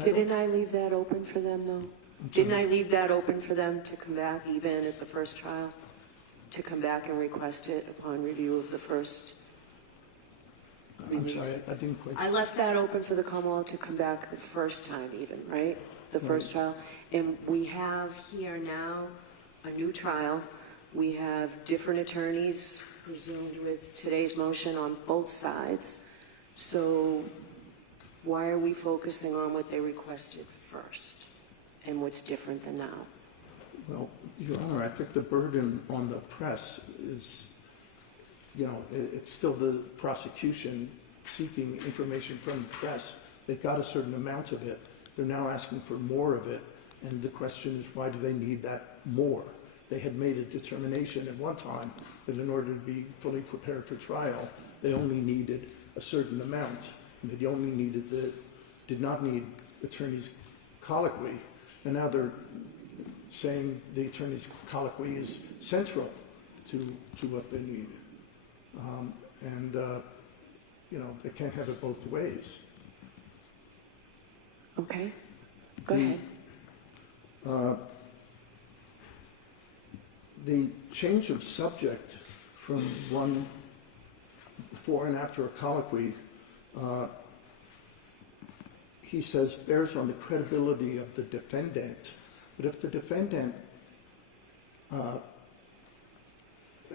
Didn't I leave that open for them, though? Didn't I leave that open for them to come back, even at the first trial, to come back and request it upon review of the first release? I'm sorry, I didn't quite... I left that open for the Commonwealth to come back the first time even, right? The first trial. And we have here now a new trial. We have different attorneys presumed with today's motion on both sides. So why are we focusing on what they requested first and what's different than now? Well, Your Honor, I think the burden on the press is, it's still the prosecution seeking information from the press. They got a certain amount of it. They're now asking for more of it. And the question is, why do they need that more? They had made a determination at one time that in order to be fully prepared for trial, they only needed a certain amount. And they only did not need attorney's colloquy. And now they're saying the attorney's colloquy is central to what they need. They can't have it both ways. Okay. Go ahead. The change of subject from one before and after a colloquy, he says, bears on the credibility of the defendant. But if the defendant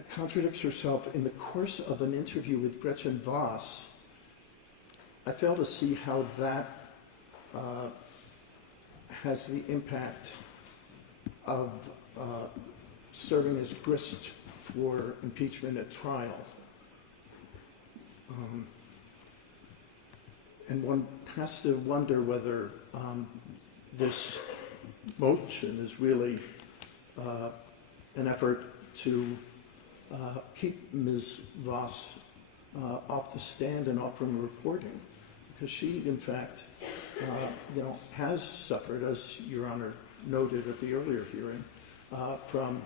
contradicts herself in the course of an interview with Gretchen Voss, I fail to see how that has the impact of serving as grist for impeachment at trial. And one has to wonder whether this motion is really an effort to keep Ms. Voss off the stand and off from reporting, because she, in fact, has suffered, as Your Honor noted at the earlier hearing, from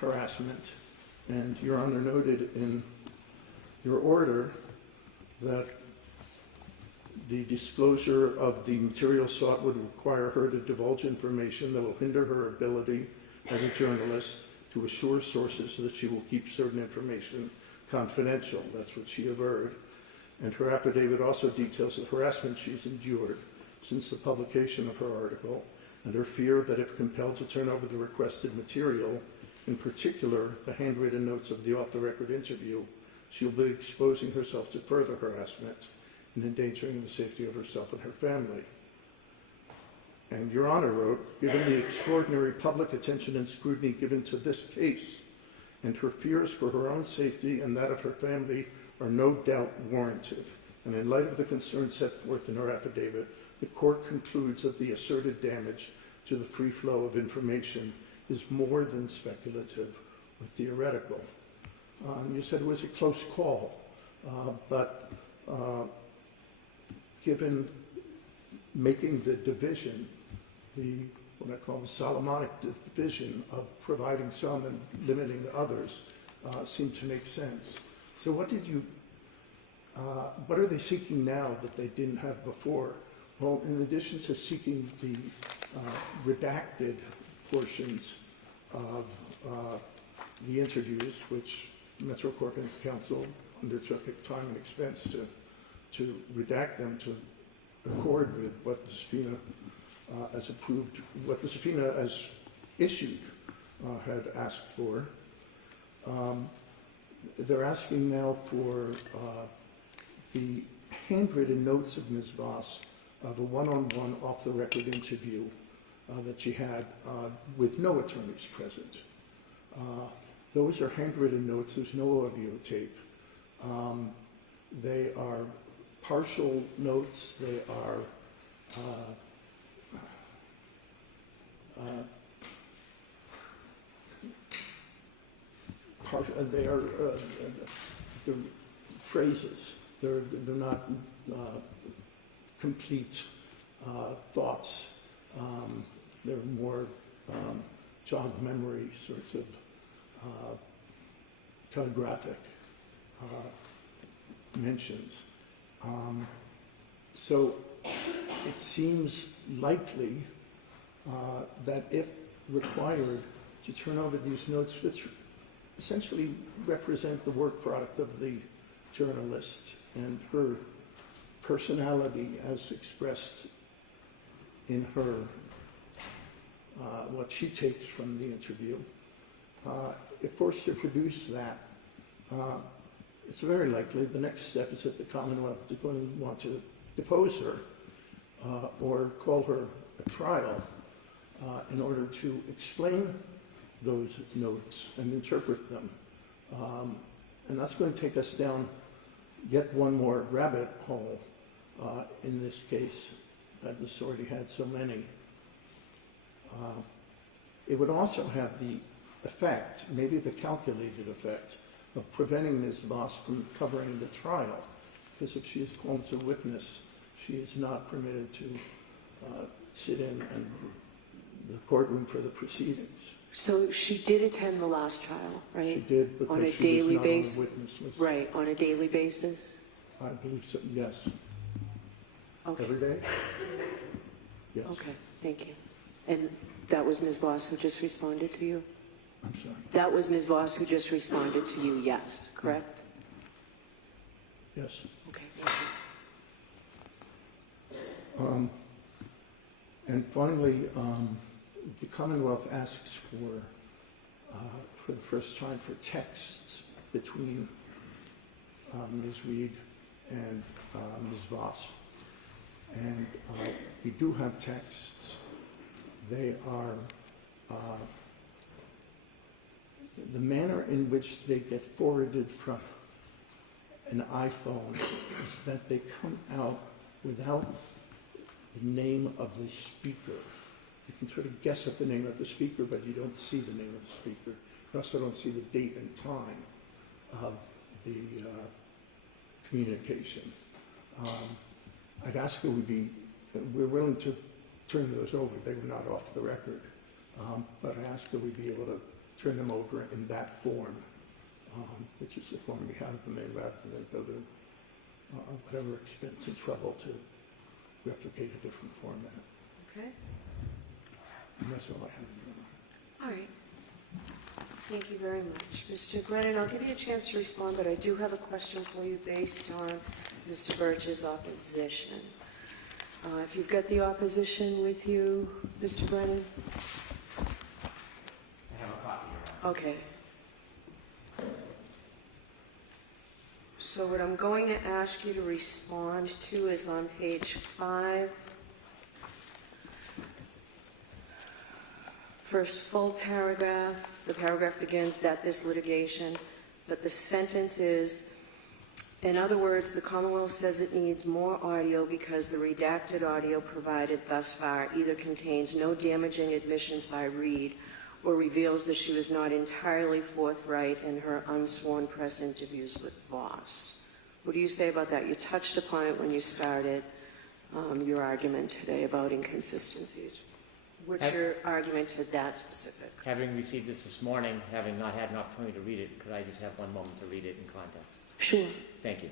harassment. And Your Honor noted in your order that The disclosure of the material sought would require her to divulge information that will hinder her ability as a journalist to assure sources that she will keep certain information confidential. That's what she averred. And her affidavit also details the harassment she's endured since the publication of her article, and her fear that if compelled to turn over the requested material, in particular the handwritten notes of the off-the-record interview, she'll be exposing herself to further harassment and endangering the safety of herself and her family. And Your Honor wrote, given the extraordinary public attention and scrutiny given to this case, and her fears for her own safety and that of her family are no doubt warranted, and in light of the concerns set forth in her affidavit, the court concludes that the asserted damage to the free flow of information is more than speculative or theoretical. You said it was a close call, but given making the division, what I call the Solomonic division of providing some and limiting others, seemed to make sense. So what are they seeking now that they didn't have before? Well, in addition to seeking the redacted portions of the interviews, which Metro Corporation's counsel undertook at time and expense to redact them to accord with what the subpoena as approved, what the subpoena as issued had asked for. They're asking now for the handwritten notes of Ms. Voss of a one-on-one off-the-record interview that she had with no attorneys present. Those are handwritten notes. There's no audio tape. They are partial notes. They are they're phrases. They're not complete thoughts. They're more jogged memory sorts of telegraphic mentions. So it seems likely that if required to turn over these notes, which essentially represent the work product of the journalist and her personality as expressed in her, what she takes from the interview, if forced to produce that, it's very likely the next step is that the Commonwealth is going to want to depose her or call her a trial in order to explain those notes and interpret them. And that's going to take us down yet one more rabbit hole in this case. I've just already had so many. It would also have the effect, maybe the calculated effect, of preventing Ms. Voss from covering the trial, because if she is called as a witness, she is not permitted to sit in the courtroom for the proceedings. So she did attend the last trial, right? She did, because on a she daily was not basis, on a witness list. right? On a daily basis. I believe so. Yes. Okay. Every day. Yes. Okay. Thank you. And that was Ms. Voss who just responded to you? I'm sorry. That was Ms. Voss who just responded to you, yes, correct? Yes. Okay, thank you. And finally, the Commonwealth asks for the first time, for texts between Ms. Reed and Ms. Voss. And we do have texts. They are, the manner in which they get forwarded from an iPhone is that they come out without the name of the speaker. You can sort of guess at the name of the speaker, but you don't see the name of the speaker. You also don't see the date and time of the communication. I'd ask that we're willing to turn those over. They were not off the record. But I ask that we be able to turn them over in that form, which is the form we have them in, rather than go to whatever expense and trouble to replicate a different format. Okay? And that's all I have, Your Honor. All right. Thank you very much. Mr. Brennan, I'll give you a chance to respond, but I do have a question for you based on Mr. Birch's opposition. If you've got the opposition with you, Mr. Brennan? I have a copy, Your Honor. Okay. So what I'm going to ask you to respond to is on page 5. First full paragraph, the paragraph begins that this litigation, but the sentence is, in other words, the Commonwealth says it needs more audio because the redacted audio provided thus far either contains no damaging admissions by Reed or reveals that she was not entirely forthright in her unsworn press interviews with Voss. What do you say about that? You touched upon it when you started your argument today about inconsistencies. What's your argument to that specific? Having received this morning, having not had an opportunity to read it, could I just have one moment to read it in context? Sure. Thank you.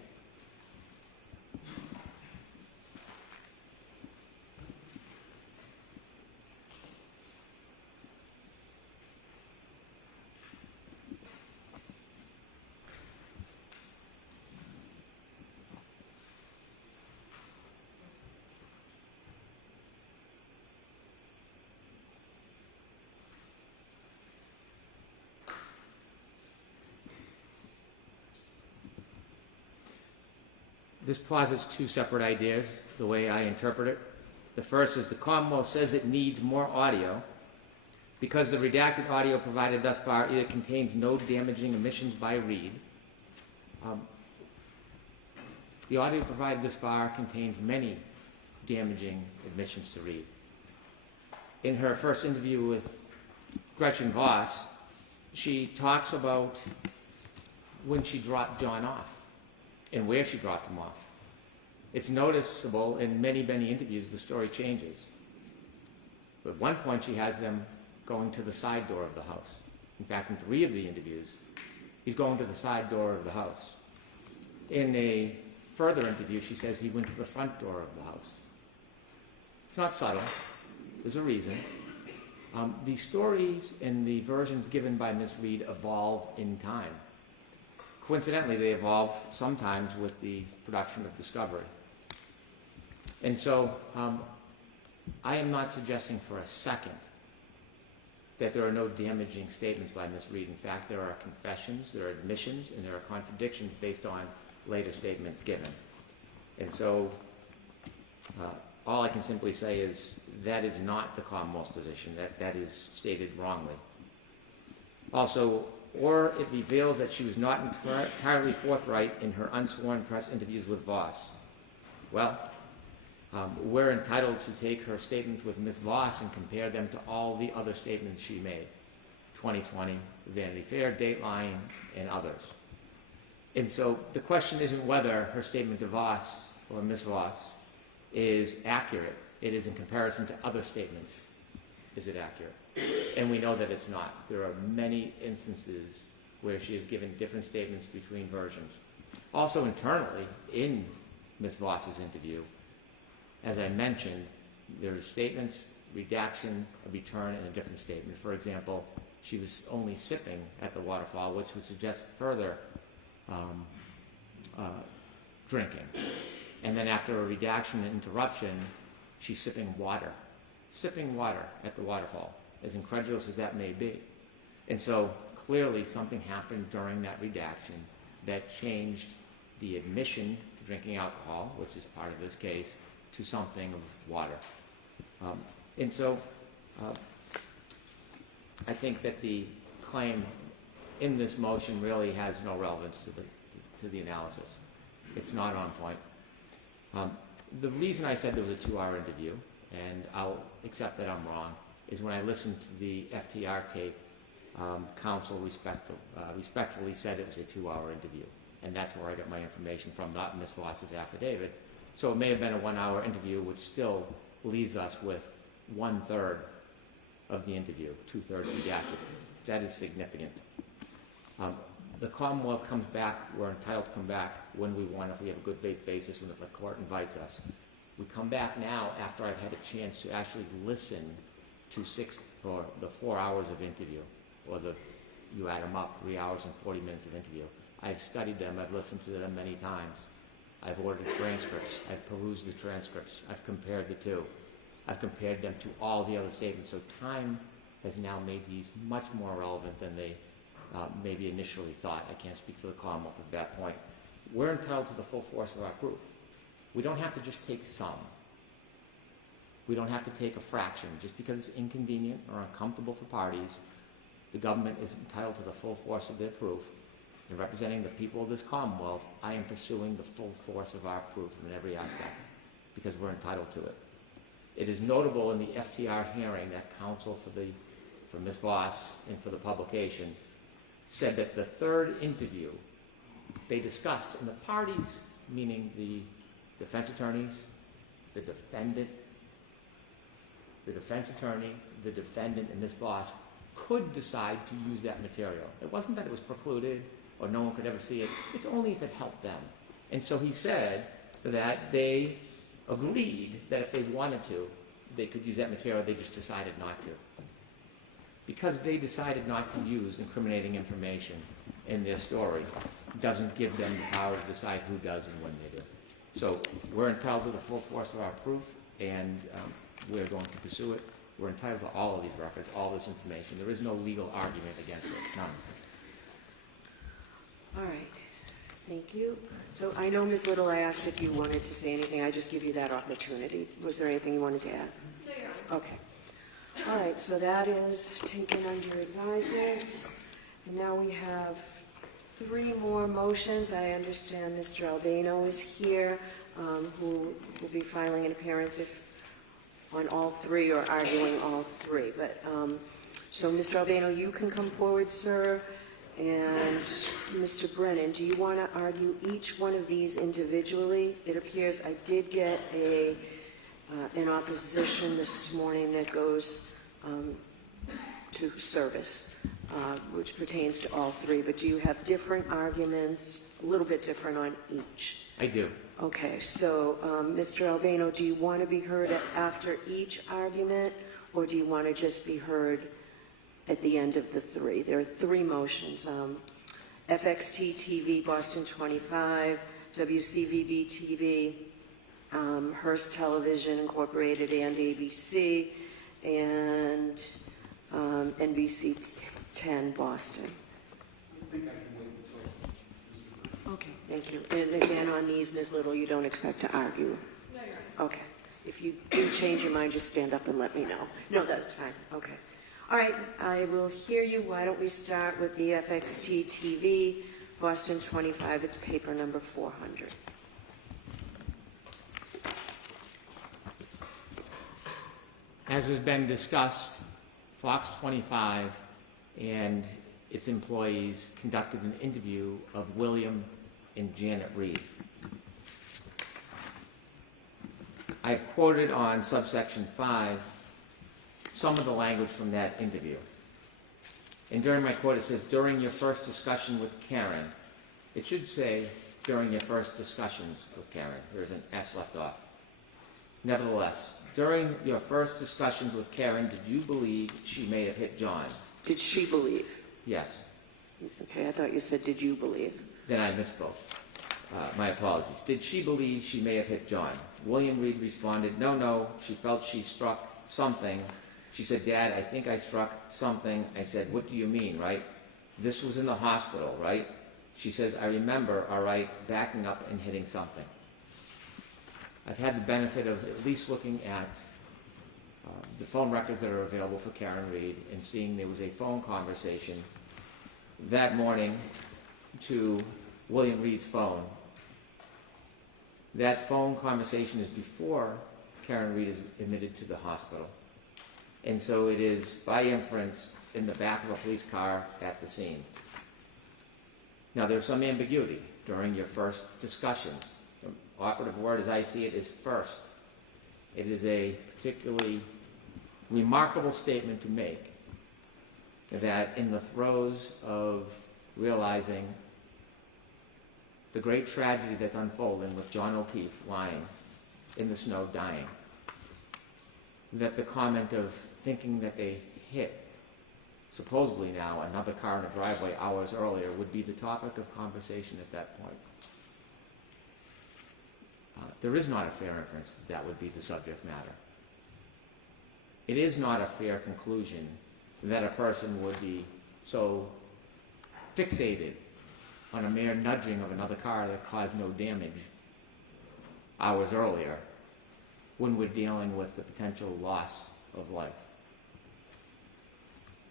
This posits two separate ideas, the way I interpret it. The first is the Commonwealth says it needs more audio because the redacted audio provided thus far either contains no damaging omissions by Reed. The audio provided thus far contains many damaging admissions to Reed. In her first interview with Gretchen Voss, she talks about when she dropped John off and where she dropped him off. It's noticeable in many, many interviews the story changes. At one point she has them going to the side door of the house. In fact, in 3 of the interviews, he's going to the side door of the house. In a further interview, she says he went to the front door of the house. It's not subtle. There's a reason. The stories and the versions given by Ms. Reed evolve in time. Coincidentally, they evolve sometimes with the production of Discovery. And so I am not suggesting for a second that there are no damaging statements by Ms. Reed. In fact, there are confessions, there are admissions, and there are contradictions based on later statements given. And so all I can simply say is that is not the Commonwealth's position. That is stated wrongly. Also, or it reveals that she was not entirely forthright in her unsworn press interviews with Voss. Well, we're entitled to take her statements with Ms. Voss and compare them to all the other statements she made. 2020, Vanity Fair, Dateline, and others. And so the question isn't whether her statement to Voss or Ms. Voss is accurate. It is in comparison to other statements. Is it accurate? And we know that it's not. There are many instances where she has given different statements between versions. Also internally, in Ms. Voss's interview, as I mentioned, there are statements, redaction, a return, and a different statement. For example, she was only sipping at the waterfall, which would suggest further drinking. And then after a redaction and interruption, she's sipping water at the waterfall, as incredulous as that may be. And so clearly something happened during that redaction that changed the admission to drinking alcohol, which is part of this case, to something of water. And so I think that the claim in this motion really has no relevance to the analysis. It's not on point. The reason I said there was a 2-hour interview, and I'll accept that I'm wrong, is when I listened to the FTR tape, counsel respectfully said it was a 2-hour interview. And that's where I got my information from, not Ms. Voss's affidavit. So it may have been a 1-hour interview, which still leaves us with 1/3 of the interview, 2/3 redacted. That is significant. The Commonwealth comes back, we're entitled to come back when we want, if we have a good faith basis and if the court invites us. We come back now after I've had a chance to actually listen to the 4 hours of interview, or you add them up, 3 hours and 40 minutes of interview. I've studied them, I've listened to them many times. I've ordered transcripts, I've perused the transcripts, I've compared the two. I've compared them to all the other statements, so time has now made these much more relevant than they maybe initially thought. I can't speak for the Commonwealth at that point. We're entitled to the full force of our proof. We don't have to just take some. We don't have to take a fraction. Just because it's inconvenient or uncomfortable for parties, the government is entitled to the full force of their proof. In representing the people of this Commonwealth, I am pursuing the full force of our proof in every aspect, because we're entitled to it. It is notable in the FTR hearing that counsel for Ms. Voss and for the publication said that the third interview they discussed, and the parties, meaning the defense attorneys, the defendant, the defense attorney, the defendant, and Ms. Voss could decide to use that material. It wasn't that it was precluded or no one could ever see it. It's only if it helped them. And so he said that they agreed that if they wanted to, they could use that material. They just decided not to. Because they decided not to use incriminating information in their story doesn't give them the power to decide who does and when they do. So we're entitled to the full force of our proof, and we're going to pursue it. We're entitled to all of these records, all this information. There is no legal argument against it, none. All right, thank you. So I know, Ms. Little, I asked if you wanted to say anything. I just give you that opportunity. Was there anything you wanted to add? No, Your Honor. Okay. All right, so that is taken under advisement. And now we have 3 more motions. I understand Mr. Albano is here, who will be filing an appearance on all 3 or arguing all 3. But so, Mr. Albano, you can come forward, sir. And Mr. Brennan, do you want to argue each one of these individually? It appears I did get an opposition this morning that goes to service, which pertains to all 3. But do you have different arguments, a little bit different on each? I do. Okay, so Mr. Albano, do you want to be heard after each argument, or do you want to just be heard at the end of the 3? There are 3 motions. FXT TV, Boston 25, WCVB TV, Hearst Television Incorporated and ABC, and NBC 10, Boston. Okay, thank you. And again, on these, Ms. Little, you don't expect to argue? No, Your Honor. Okay. If you do change your mind, just stand up and let me know. No, that's fine. Okay. All right, I will hear you. Why don't we start with the FXT TV, Boston 25. It's paper number 400. As has been discussed, Fox 25 and its employees conducted an interview of William and Janet Reed. I've quoted on subsection 5 some of the language from that interview. And during my quote, it says, during your first discussion with Karen. It should say, during your first discussions with Karen. There's an S left off. Nevertheless, during your first discussions with Karen, did you believe she may have hit John? Did she believe? Yes. Okay, I thought you said, did you believe? Then I misspoke. My apologies. Did she believe she may have hit John? William Reed responded, no, she felt she struck something. She said, Dad, I think I struck something. I said, what do you mean, right? This was in the hospital, right? She says, I remember, all right, backing up and hitting something. I've had the benefit of at least looking at the phone records that are available for Karen Reed and seeing there was a phone conversation that morning to William Reed's phone. That phone conversation is before Karen Reed is admitted to the hospital. And so it is, by inference, in the back of a police car at the scene. Now, there's some ambiguity during your first discussions. The operative word, as I see it, is first. It is a particularly remarkable statement to make that in the throes of realizing the great tragedy that's unfolding with John O'Keefe lying in the snow dying, that the comment of thinking that they hit, supposedly now, another car in a driveway hours earlier would be the topic of conversation at that point. There is not a fair inference that would be the subject matter. It is not a fair conclusion that a person would be so fixated on a mere nudging of another car that caused no damage hours earlier when we're dealing with the potential loss of life.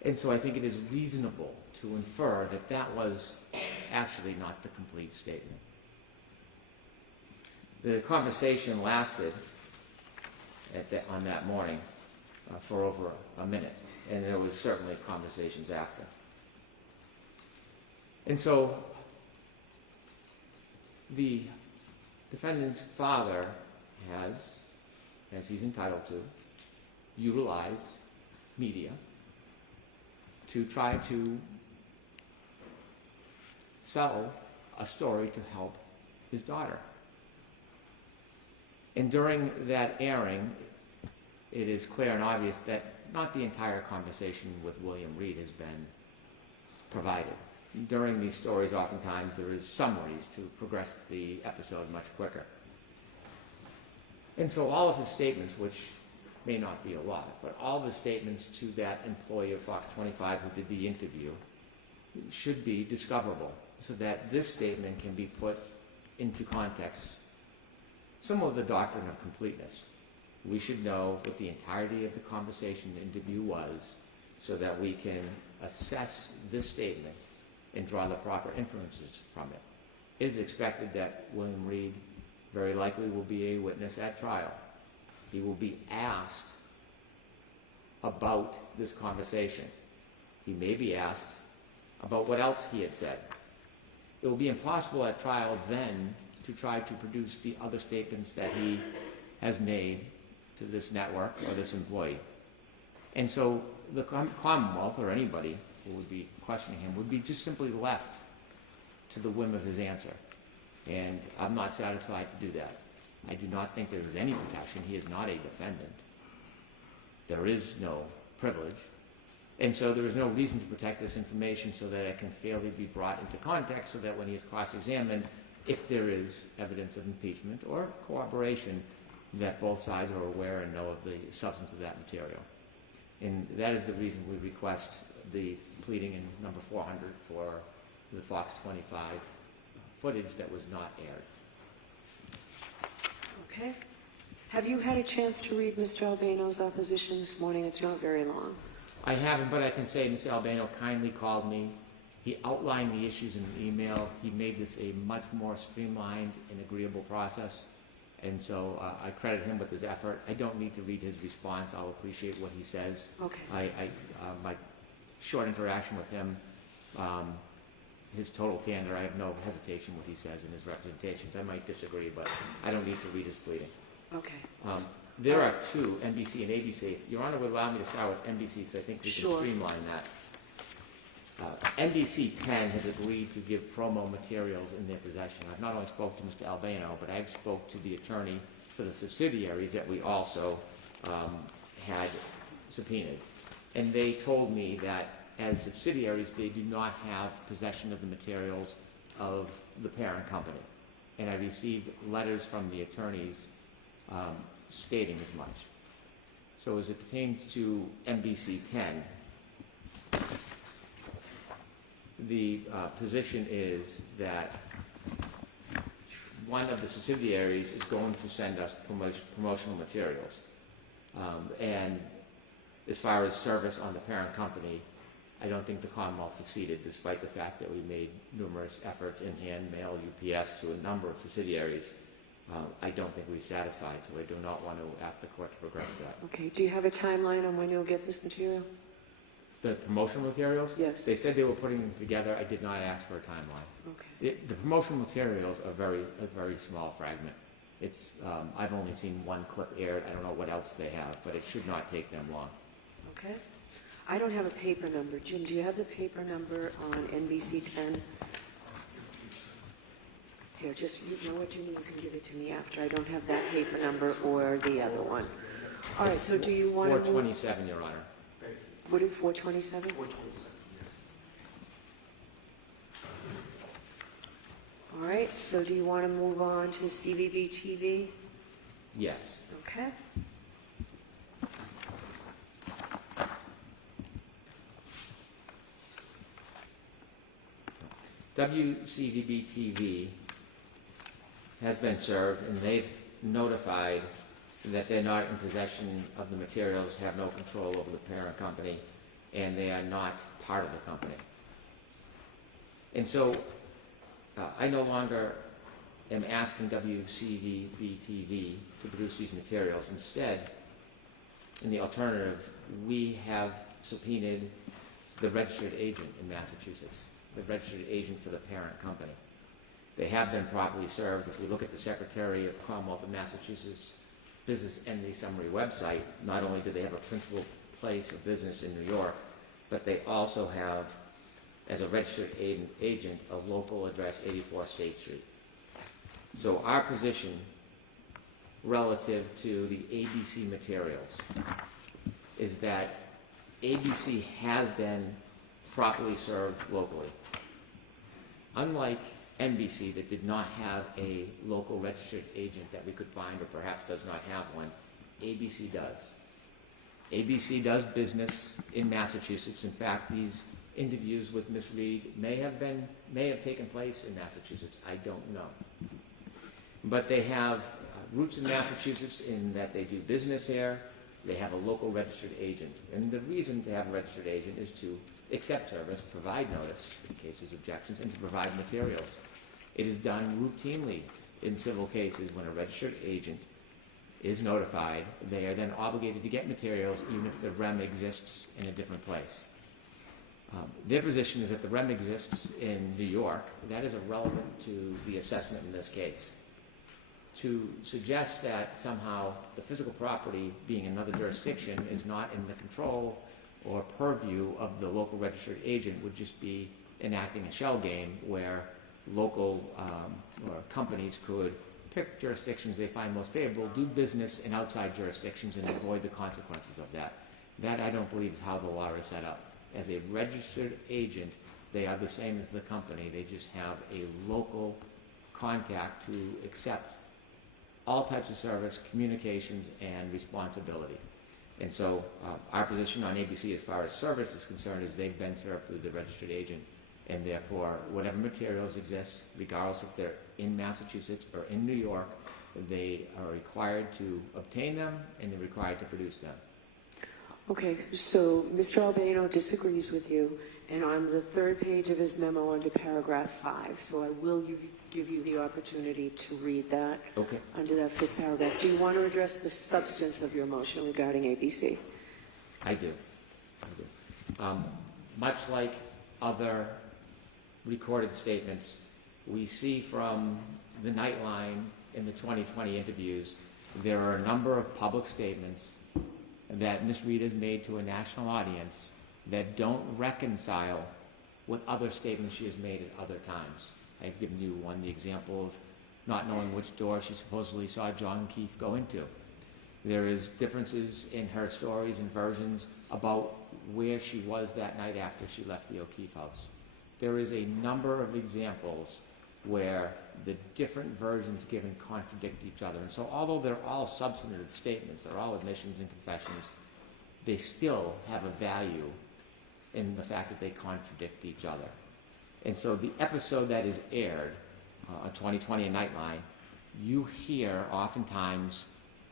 And so I think it is reasonable to infer that that was actually not the complete statement. The conversation lasted on that morning for over a minute, and there was certainly conversations after. And so the defendant's father has, as he's entitled to, utilized media to try to sell a story to help his daughter. And during that airing, it is clear and obvious that not the entire conversation with William Reed has been provided. During these stories, oftentimes there is summaries to progress the episode much quicker. And so all of his statements, which may not be a lot, but all of his statements to that employee of Fox 25 who did the interview should be discoverable so that this statement can be put into context. Some of the doctrine of completeness. We should know what the entirety of the conversation interview was so that we can assess this statement and draw the proper inferences from it. It is expected that William Reed very likely will be a witness at trial. He will be asked about this conversation. He may be asked about what else he had said. It will be impossible at trial then to try to produce the other statements that he has made to this network or this employee. And so the Commonwealth, or anybody who would be questioning him, would be just simply left to the whim of his answer. And I'm not satisfied to do that. I do not think there is any protection. He is not a defendant. There is no privilege. And so there is no reason to protect this information so that it can fairly be brought into context so that when he is cross-examined, if there is evidence of impeachment or corroboration, that both sides are aware and know of the substance of that material. And that is the reason we request the pleading in number 400 for the Fox 25 footage that was not aired. Okay. Have you had a chance to read Mr. Albano's opposition this morning? It's not very long. I haven't, but I can say Mr. Albano kindly called me. He outlined the issues in an email. He made this a much more streamlined and agreeable process. And so I credit him with his effort. I don't need to read his response. I'll appreciate what he says. Okay. My short interaction with him, his total candor, I have no hesitation what he says in his representations. I might disagree, but I don't need to read his pleading. Okay. There are two, NBC and ABC. If Your Honor would allow me to start with NBC because I think we can streamline that. NBC 10 has agreed to give promo materials in their possession. I've not only spoke to Mr. Albano, but I've spoke to the attorney for the subsidiaries that we also had subpoenaed. And they told me that as subsidiaries, they do not have possession of the materials of the parent company. And I received letters from the attorneys stating as much. So as it pertains to NBC 10, the position is that one of the subsidiaries is going to send us promotional materials. And as far as service on the parent company, I don't think the Commonwealth succeeded, despite the fact that we made numerous efforts in hand, mail, UPS to a number of subsidiaries. I don't think we satisfied, so I do not want to ask the court to progress that. Okay. Do you have a timeline on when you'll get this material? The promotional materials? Yes. They said they were putting them together. I did not ask for a timeline. Okay. The promotional materials are a very small fragment. It's I've only seen one clip aired. I don't know what else they have, but it should not take them long. Okay. I don't have a paper number. Jim, do you have the paper number on NBC 10? Here, just, you know what, you can give it to me after. I don't have that paper number or the other one. All right, so do you want to move? 427, Your Honor. What is 427? 427, All right, so do you want to move on to CVB TV? Yes. Okay. WCVB-TV has been served, and they've notified that they're not in possession of the materials, have no control over the parent company, and they are not part of the company. And so I no longer am asking WCVB-TV to produce these materials. Instead, in the alternative, we have subpoenaed the registered agent in Massachusetts, the registered agent for the parent company. They have been properly served. If we look at the Secretary of Commonwealth of Massachusetts Business Entity Summary website, not only do they have a principal place of business in New York, but they also have, as a registered agent, a local address, 84 State Street. So our position relative to the ABC materials is that ABC has been properly served locally. Unlike NBC, that did not have a local registered agent that we could find, or perhaps does not have one, ABC does. ABC does business in Massachusetts. In fact, these interviews with Ms. Reed may have taken place in Massachusetts. I don't know. But they have roots in Massachusetts in that they do business here. They have a local registered agent. And the reason to have a registered agent is to accept service, provide notice in cases of objections, and to provide materials. It is done routinely in civil cases when a registered agent is notified. They are then obligated to get materials even if the REM exists in a different place. Their position is that the REM exists in New York. That is irrelevant to the assessment in this case. To suggest that somehow the physical property being another jurisdiction is not in the control or purview of the local registered agent would just be enacting a shell game where local or companies could pick jurisdictions they find most favorable, do business in outside jurisdictions, and avoid the consequences of that. That, I don't believe, is how the law is set up. As a registered agent, they are the same as the company. They just have a local contact to accept all types of service, communications, and responsibility. And so our position on ABC as far as service is concerned is they've been served through the registered agent, and therefore whatever materials exist, regardless if they're in Massachusetts or in New York, they are required to obtain them and they're required to produce them. Okay, so Mr. Albano disagrees with you, and on the third page of his memo under paragraph 5, so I will give you the opportunity to read that. Okay. Under that fifth paragraph. Do you want to address the substance of your motion regarding ABC? I do. Much like other recorded statements, we see from the Nightline in the 2020 interviews, there are a number of public statements that Ms. Reed has made to a national audience that don't reconcile with other statements she has made at other times. I've given you the example of not knowing which door she supposedly saw John Keefe go into. There is differences in her stories and versions about where she was that night after she left the O'Keefe house. There is a number of examples where the different versions given contradict each other. And so although they're all substantive statements, they're all admissions and confessions, they still have a value in the fact that they contradict each other. And so the episode that is aired on 2020 in Nightline, you hear oftentimes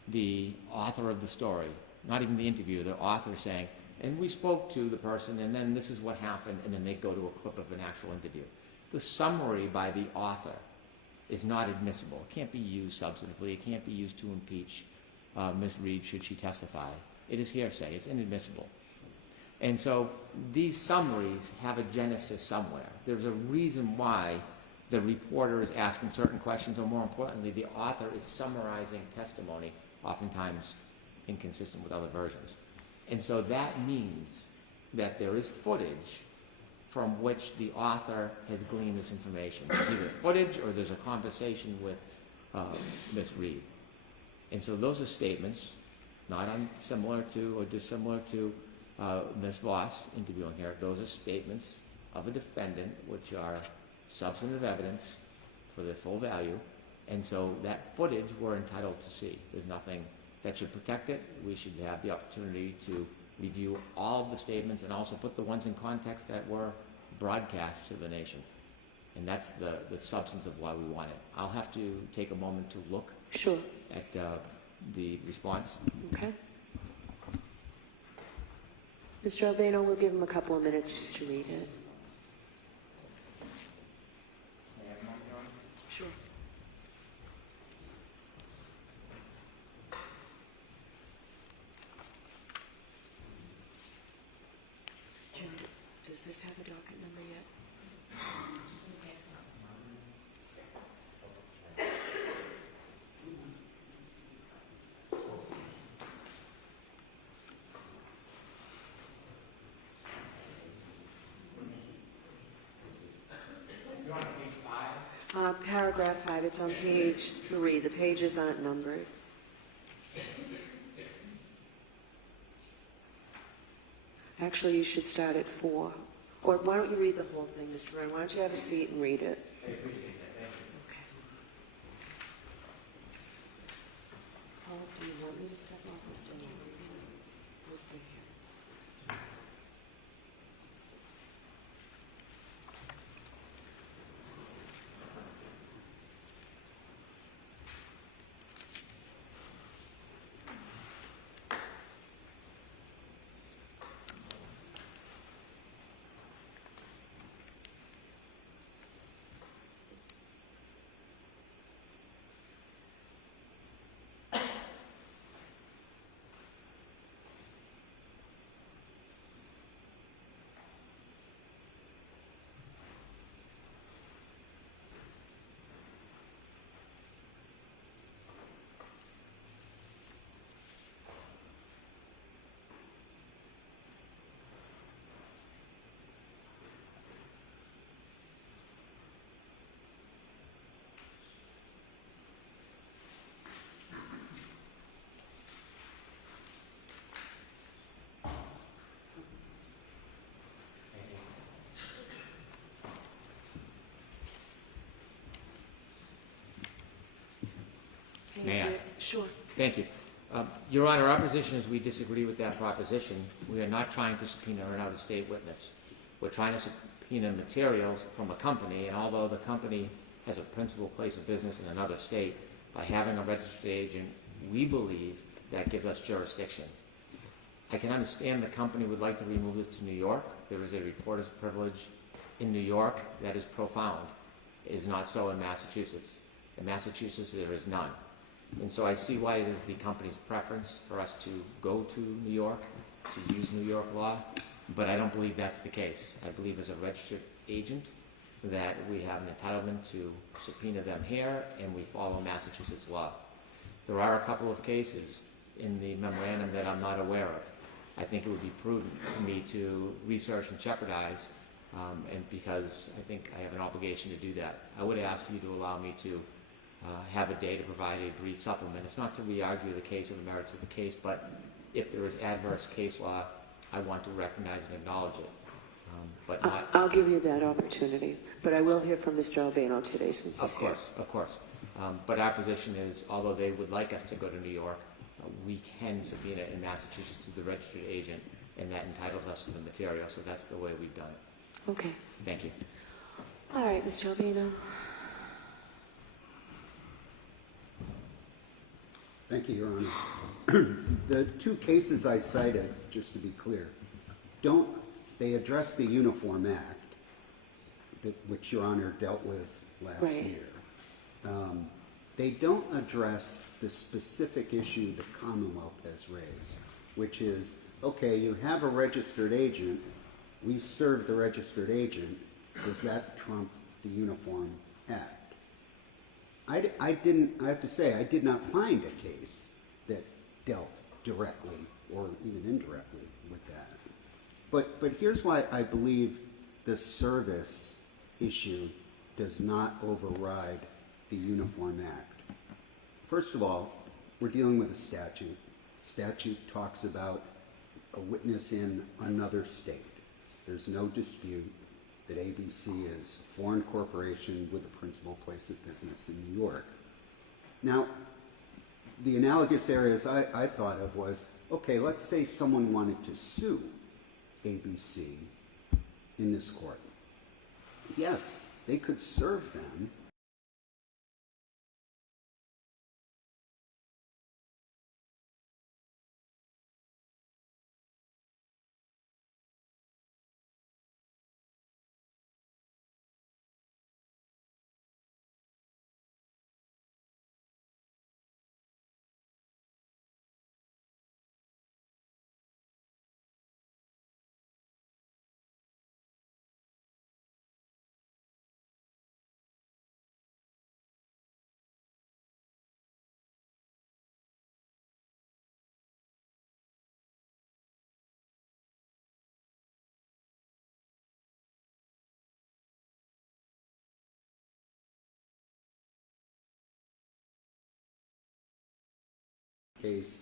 the author of the story, not even the interviewer, the author saying, and we spoke to the person, and then this is what happened, and then they go to a clip of an actual interview. The summary by the author is not admissible. It can't be used substantively. It can't be used to impeach Ms. Reed should she testify. It is hearsay. It's inadmissible. And so these summaries have a genesis somewhere. There's a reason why the reporter is asking certain questions, or more importantly, the author is summarizing testimony, oftentimes inconsistent with other versions. And so that means that there is footage from which the author has gleaned this information. There's either footage or there's a conversation with Ms. Reed. And so those are statements, not unsimilar to or dissimilar to Ms. Voss interviewing here. Those are statements of a defendant, which are substantive evidence for their full value. And so that footage we're entitled to see. There's nothing that should protect it. We should have the opportunity to review all of the statements and also put the ones in context that were broadcast to the nation. And that's the substance of why we want it. I'll have to take a moment to look Sure. at the response. Okay. Mr. Albano, we'll give him a couple of minutes just to read it. Sure. Jim, does this have a docket number yet? Paragraph 5, it's on page 3. The pages aren't numbered. Actually, you should start at 4. Or why don't you read the whole thing, Mr. Byrne? Why don't you have a seat and read it? I appreciate that. Thank you. Okay. Paul, do you want me to step off or still not? We'll stay here. May I? Sure. Thank you. Your Honor, our position is we disagree with that proposition. We are not trying to subpoena an out-of-state witness. We're trying to subpoena materials from a company, and although the company has a principal place of business in another state, by having a registered agent, we believe that gives us jurisdiction. I can understand the company would like to remove this to New York. There is a reporter's privilege in New York that is profound. It is not so in Massachusetts. In Massachusetts, there is none. And so I see why it is the company's preference for us to go to New York, to use New York law, but I don't believe that's the case. I believe as a registered agent that we have an entitlement to subpoena them here, and we follow Massachusetts law. There are a couple of cases in the memorandum that I'm not aware of. I think it would be prudent for me to research and jeopardize, and because I think I have an obligation to do that. I would ask you to allow me to have a day to provide a brief supplement. It's not to re-argue the case or the merits of the case, but if there is adverse case law, I want to recognize and acknowledge it. But not... I'll give you that opportunity, but I will hear from Mr. Albano today since he's here. Of course. But our position is, although they would like us to go to New York, we can subpoena in Massachusetts to the registered agent, and that entitles us to the material, so that's the way we've done it. Okay. Thank you. All right, Mr. Albano. Thank you, Your Honor. The two cases I cited, just to be clear, they address the Uniform Act, which Your Honor dealt with last year. They don't address the specific issue the Commonwealth has raised, which is, okay, you have a registered agent, we serve the registered agent, does that trump the Uniform Act? I have to say, I did not find a case that dealt directly or even indirectly with that. But here's why I believe the service issue does not override the Uniform Act. First of all, we're dealing with a statute. Statute talks about a witness in another state. There's no dispute that ABC is a foreign corporation with a principal place of business in New York. Now, the analogous areas I thought of was, okay, let's say someone wanted to sue ABC in this court. Yes, they could serve them. Case.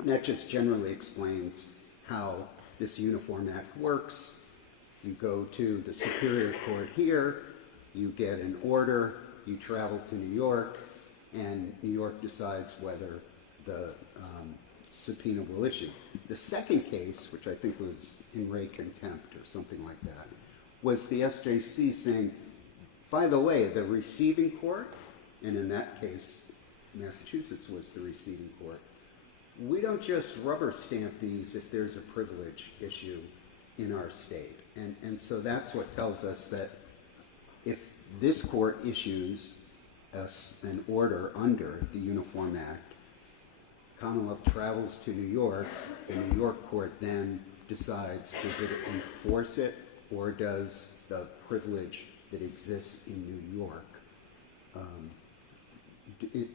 And that just generally explains how this Uniform Act works. You go to the Superior Court here, you get an order, you travel to New York, and New York decides whether the subpoena will issue. The second case, which I think was in re contempt or something like that, was the SJC saying, by the way, the receiving court, and in that case, Massachusetts was the receiving court, we don't just rubber stamp these if there's a privilege issue in our state. And so that's what tells us that if this court issues an order under the Uniform Act, Commonwealth travels to New York, the New York court then decides, does it enforce it, or does the privilege that exists in New York,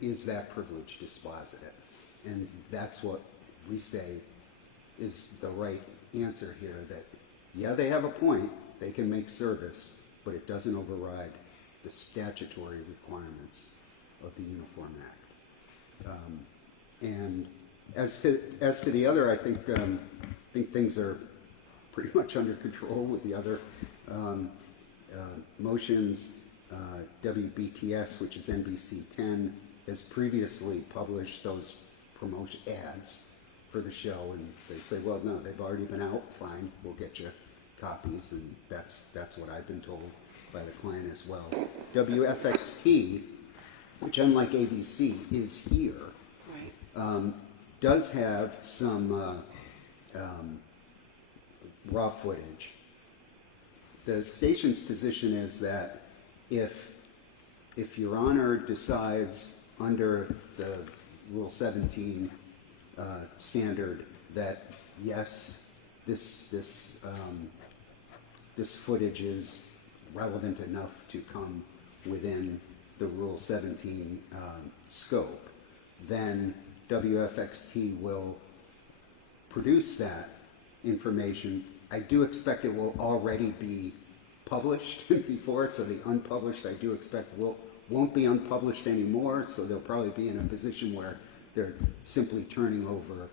is that privilege dispositive? And that's what we say is the right answer here, that, yeah, they have a point, they can make service, but it doesn't override the statutory requirements of the Uniform Act. And as to the other, I think things are pretty much under control with the other motions. WBTS, which is NBC 10, has previously published those promotion ads for the show, and they say, well, no, they've already been out, fine, we'll get you copies, and that's what I've been told by the client as well. WFXT, which unlike ABC is here, right, does have some raw footage. The station's position is that if Your Honor decides under the Rule 17 standard that yes, this footage is relevant enough to come within the Rule 17 scope, then WFXT will produce that information. I do expect it will already be published before, so the unpublished I do expect won't be unpublished anymore, so they'll probably be in a position where they're simply turning over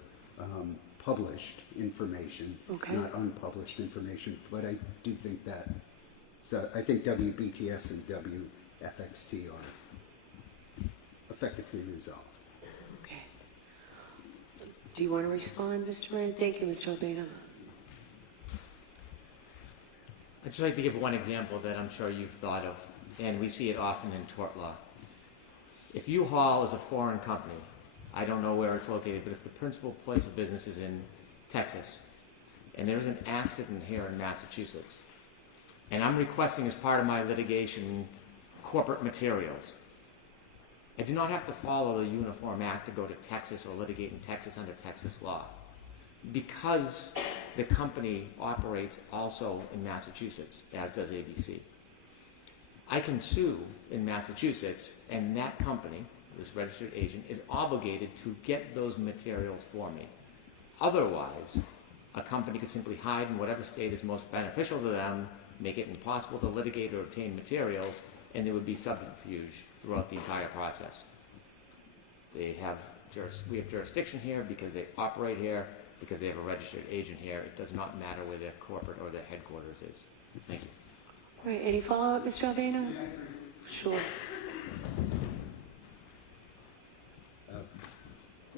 published information, okay, not unpublished information. But I do think that, so I think WBTS and WFXT are effectively resolved. Okay. Do you want to respond, Mr. Moran? Thank you, Mr. Albino. I'd just like to give one example that I'm sure you've thought of, and we see it often in tort law. If U-Haul is a foreign company, I don't know where it's located, but if the principal place of business is in Texas, and there's an accident here in Massachusetts, and I'm requesting as part of my litigation corporate materials, I do not have to follow the Uniform Act to go to Texas or litigate in Texas under Texas law, because the company operates also in Massachusetts, as does ABC. I can sue in Massachusetts, and that company, this registered agent, is obligated to get those materials for me. Otherwise, a company could simply hide in whatever state is most beneficial to them make it impossible to litigate or obtain materials, and there would be subterfuge throughout the entire process. We have jurisdiction here because they operate here, because they have a registered agent here. It does not matter where their corporate or their headquarters is. Thank you. All right, any follow-up, Mr. Albano? Sure.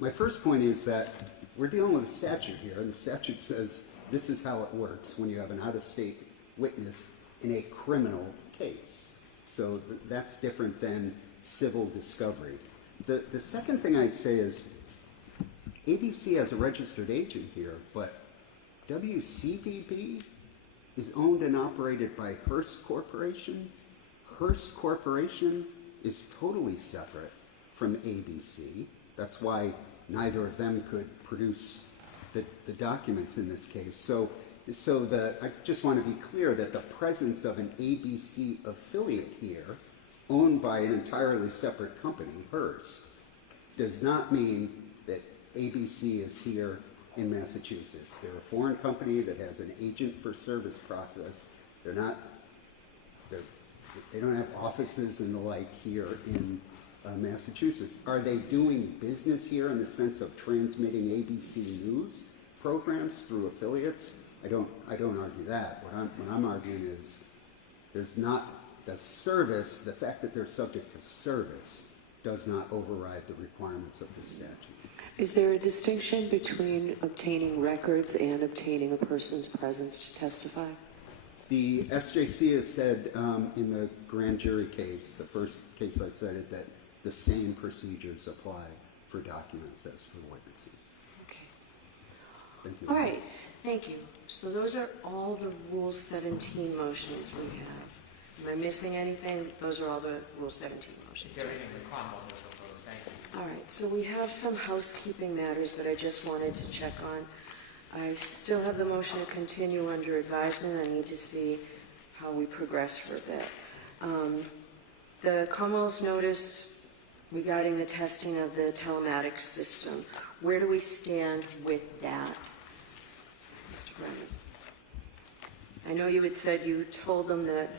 My first point is that we're dealing with a statute here, and the statute says this is how it works when you have an out-of-state witness in a criminal case. So that's different than civil discovery. The second thing I'd say is ABC has a registered agent here, but WCVB is owned and operated by Hearst Corporation. Hearst Corporation is totally separate from ABC. That's why neither of them could produce the documents in this case. So I just want to be clear that the presence of an ABC affiliate here, owned by an entirely separate company, Hearst, does not mean that ABC is here in Massachusetts. They're a foreign company that has an agent for service process. They don't have offices and the like here in Massachusetts. Are they doing business here in the sense of transmitting ABC News programs through affiliates? I don't argue that. What I'm arguing is there's not the service, the fact that they're subject to service does not override the requirements of the statute. Is there a distinction between obtaining records and obtaining a person's presence to testify? The SJC has said in the grand jury case, the first case I cited, that the same procedures apply for documents as for witnesses. Okay. Thank you. All right, thank you. So those are all the Rule 17 motions we have. Am I missing anything? Those are all the Rule 17 motions. Everything the Commonwealth has proposed. Thank you. All right, so we have some housekeeping matters that I just wanted to check on. I still have the motion to continue under advisement. I need to see how we progress for a bit. The Commonwealth's notice regarding the testing of the telematics system, where do we stand with that, Mr. Brennan? I know you had said you told them that,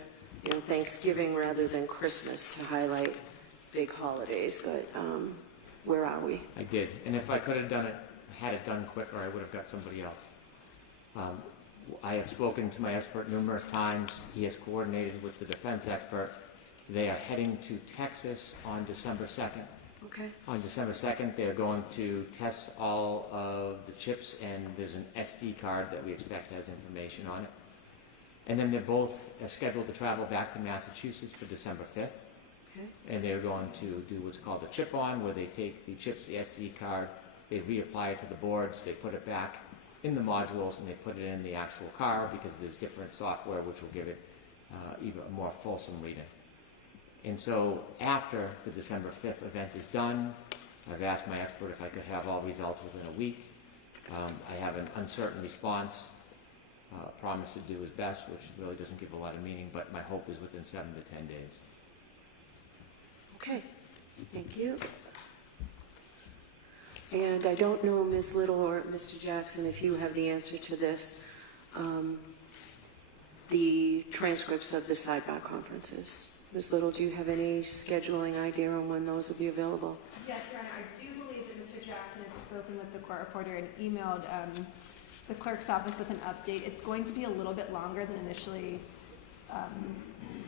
Thanksgiving rather than Christmas to highlight big holidays, but where are we? I did, and if I could have had it done quicker, I would have got somebody else. I have spoken to my expert numerous times. He has coordinated with the defense expert. They are heading to Texas on December 2nd. Okay. On December 2nd, they're going to test all of the chips, and there's an SD card that we expect has information on it. And then they're both scheduled to travel back to Massachusetts for December 5th. Okay. And they're going to do what's called a chip-on, where they take the chips, the SD card, they reapply it to the boards, they put it back in the modules, and they put it in the actual car because there's different software which will give it even a more fulsome reading. And so after the December 5th event is done, I've asked my expert if I could have all results within a week. I have an uncertain response, promise to do his best, which really doesn't give a lot of meaning, but my hope is within 7 to 10 days. Okay, thank you. And I don't know, Ms. Little or Mr. Jackson, if you have the answer to this, the transcripts of the sidebar conferences. Ms. Little, do you have any scheduling idea on when those will be available? Yes, Your Honor. I do believe that Mr. Jackson had spoken with the court reporter and emailed the clerk's office with an update. It's going to be a little bit longer than initially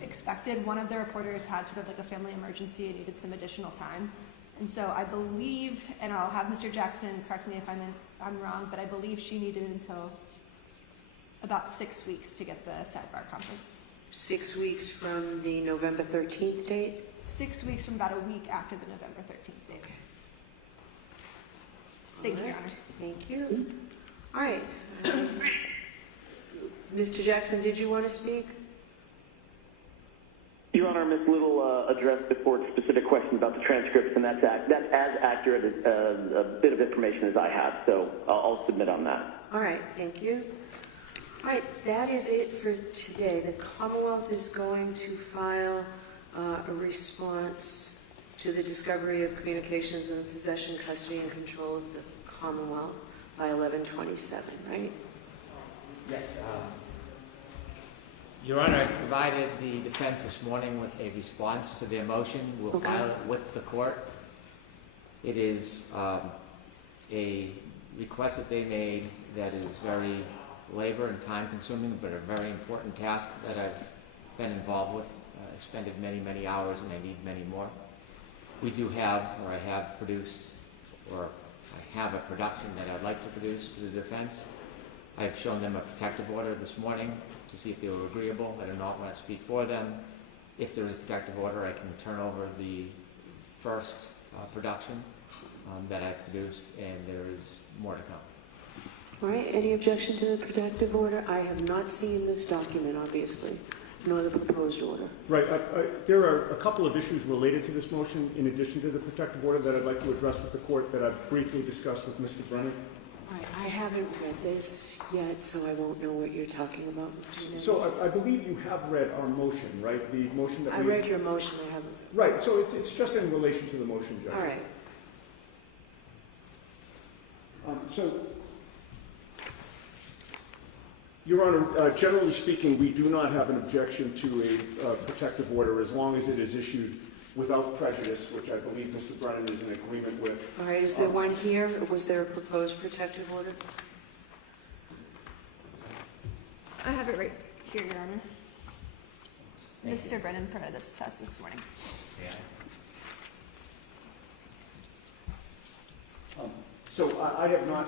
expected. One of the reporters had sort of like a family emergency and needed some additional time. And so I believe, and I'll have Mr. Jackson correct me if I'm wrong, but I believe she needed until about 6 weeks to get the sidebar conference. 6 weeks from the November 13th date? 6 weeks from about a week after the November 13th date. Okay. Thank you, Your Honor. Thank you. All right. Mr. Jackson, did you want to speak? Your Honor, Ms. Little addressed the court's specific questions about the transcripts, and that's as accurate a bit of information as I have, so I'll submit on that. All right, thank you. All right, that is it for today. The Commonwealth is going to file a response to the discovery of communications in possession, custody, and control of the Commonwealth by 11/27, right? Yes. Your Honor, I provided the defense this morning with a response to their motion. We'll Okay. file it with the court. It is a request that they made that is very labor and time consuming, but a very important task that I've been involved with, expended many, many hours, and I need many more. We do have, or I have produced, or I have a production that I'd like to produce to the defense. I've shown them a protective order this morning to see if they were agreeable. I do not want to speak for them. If there is a protective order, I can turn over the first production that I've produced, and there is more to come. All right, any objection to the protective order? I have not seen this document, obviously, nor the proposed order. Right. There are a couple of issues related to this motion, in addition to the protective order, that I'd like to address with the court that I've briefly discussed with Mr. Brennan. All right, I haven't read this yet, so I won't know what you're talking about, Mr. Newman. So I believe you have read our motion, right? The motion that I read your motion, I haven't. Right. So it's just in relation to the motion, Judge. All right. So, Your Honor, generally speaking, we do not have an objection to a protective order as long as it is issued without prejudice, which I believe Mr. Brennan is in agreement with. All right, is there one here, or was there a proposed protective order? I have it right here, Your Honor. Thank Mr. you. Brennan printed this to us this morning. Yeah. So I have not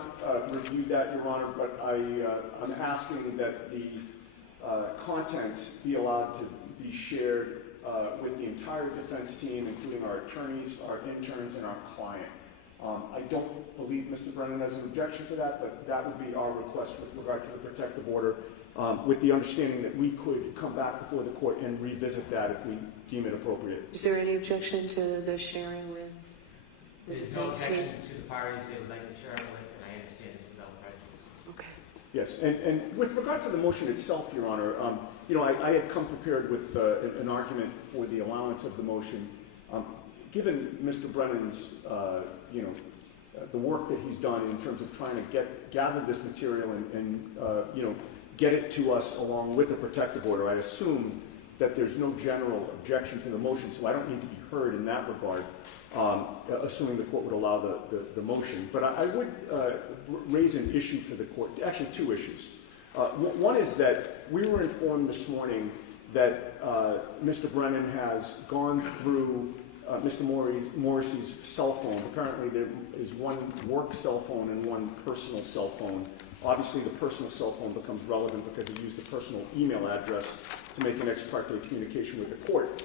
reviewed that, Your Honor, but I'm asking that the contents be allowed to be shared with the entire defense team, including our attorneys, our interns, and our client. I don't believe Mr. Brennan has an objection to that, but that would be our request with regard to the protective order, with the understanding that we could come back before the court and revisit that if we deem it appropriate. Is there any objection to the sharing with the There's no defense team? objection to the parties they would like to share it with, and I understand it's without prejudice. Okay. Yes, and with regard to the motion itself, Your Honor, I had come prepared with an argument for the allowance of the motion. Given Mr. Brennan's, the work that he's done in terms of trying to gather this material and get it to us along with the protective order, I assume that there's no general objection to the motion, so I don't need to be heard in that regard, assuming the court would allow the motion. But I would raise an issue for the court, actually two issues. One is that we were informed this morning that Mr. Brennan has gone through Mr. Morrissey's cell phone. Apparently there is one work cell phone and one personal cell phone. Obviously the personal cell phone becomes relevant because he used the personal email address to make an ex parte communication with the court.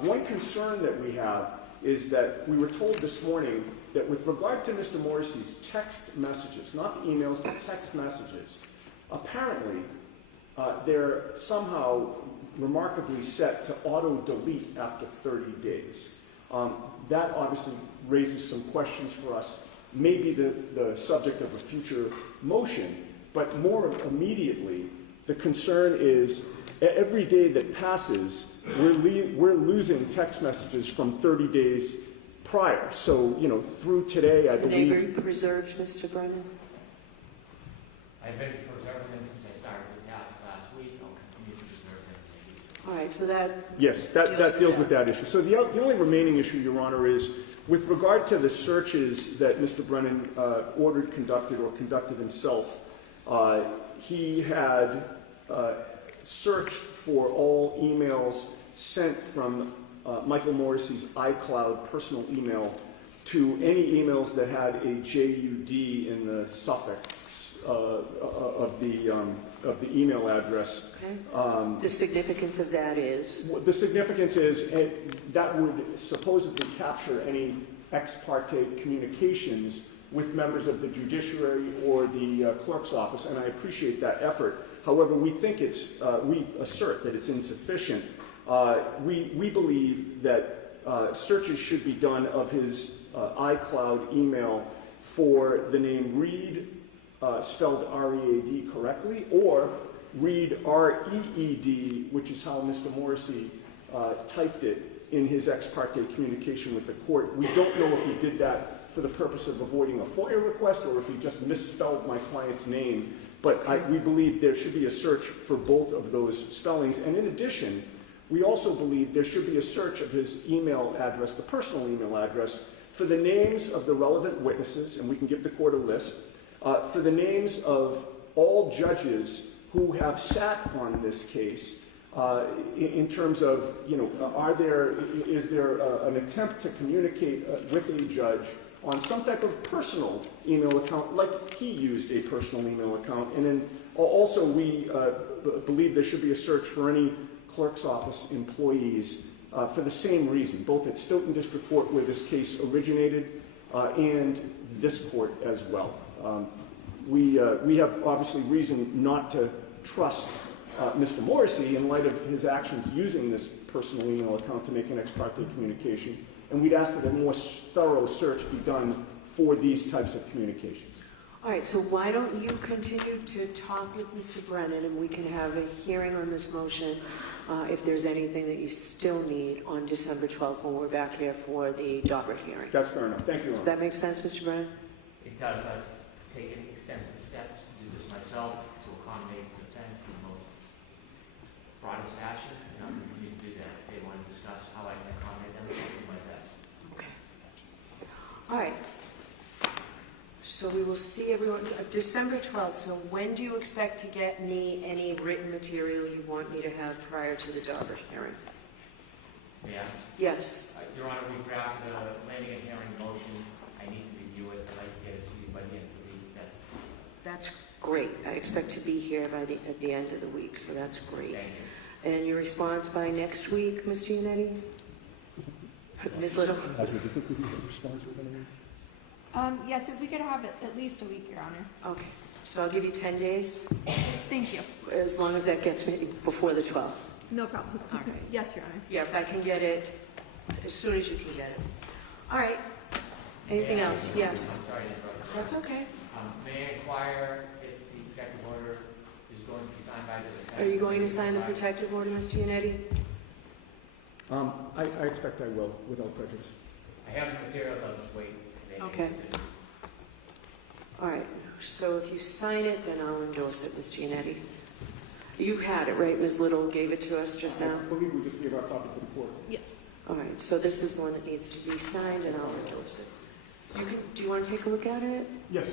One concern that we have is that we were told this morning that with regard to Mr. Morrissey's text messages, not emails, but text messages, apparently they're somehow remarkably set to auto-delete after 30 days. That obviously raises some questions for us, maybe the subject of a future motion, but more immediately, the concern is every day that passes, we're losing text messages from 30 days prior. So, through today, I believe... They were preserved, Mr. Brennan? I've been preserving them since I started the task last week. I'll continue to preserve them. All right, so that... Yes, that deals with that issue. So the only remaining issue, Your Honor, is with regard to the searches that Mr. Brennan ordered conducted or conducted himself, he had searched for all emails sent from Michael Morrissey's iCloud personal email to any emails that had a JUD in the suffix of the email address. Okay. The significance of that is? The significance is that would supposedly capture any ex parte communications with members of the judiciary or the clerk's office, and I appreciate that effort. However, we think we assert that it's insufficient. We believe that searches should be done of his iCloud email for the name Reed, spelled R-E-A-D correctly, or Reed, R-E-E-D, which is how Mr. Morrissey typed it in his ex parte communication with the court. We don't know if he did that for the purpose of avoiding a FOIA request or if he just misspelled my client's name But we believe there should be a search for both of those spellings. And in addition, we also believe there should be a search of his email address, the personal email address, for the names of the relevant witnesses, and we can give the court a list, for the names of all judges who have sat on this case, in terms of, is there an attempt to communicate with a judge on some type of personal email account, like he used a personal email account. And then also we believe there should be a search for any clerk's office employees for the same reason, both at Stoughton District Court, where this case originated, and this court as well. We have obviously reason not to trust Mr. Morrissey in light of his actions using this personal email account to make an ex parte communication. And we'd ask that a more thorough search be done for these types of communications. All right, so why don't you continue to talk with Mr. Brennan, and we can have a hearing on this motion if there's anything that you still need on December 12th when we're back here for the Daubert hearing. That's fair enough. Thank you, Your Does Honor. that make sense, Mr. Brennan? It does. I've taken extensive steps to do this myself to accommodate the defense in the most broadest fashion, and I'll continue to do that. If they want to discuss how I can accommodate them, I'll do my best. Okay. All right. So we will see everyone December 12th. So when do you expect to get me any written material you want me to have prior to the Daubert hearing? Yeah. Yes. Your Honor, we drafted a landing and hearing motion. I need to review it. I'd like to get it to you by the end of the week. That's great. I expect to be here at the end of the week, so that's great. Thank you. And your response by next week, Ms. Giannetti? Ms. Little? Do you think we have a response within a week? Yes, if we could have it at least a week, Your Honor. Okay. So I'll give you 10 days, Thank you. as long as that gets me before the 12th. No problem. All right. Yes, Your Honor. Yeah, if I can get it, as soon as you can get it. All right. Anything else? Yes. I'm sorry to interrupt. That's okay. May I inquire if the protective order is going to be signed by the defense? Are you going to sign the protective order, Ms. Giannetti? I expect I will, without prejudice. I have the materials. I'll just wait. Okay. All right. So if you sign it, then I'll endorse it, Ms. Giannetti. You had it, right? Ms. Little gave it to us just now? I believe we just gave our copy to the court. Yes. All right. So this is the one that needs to be signed, and I'll endorse it. Do you want to take a look at it? Yes.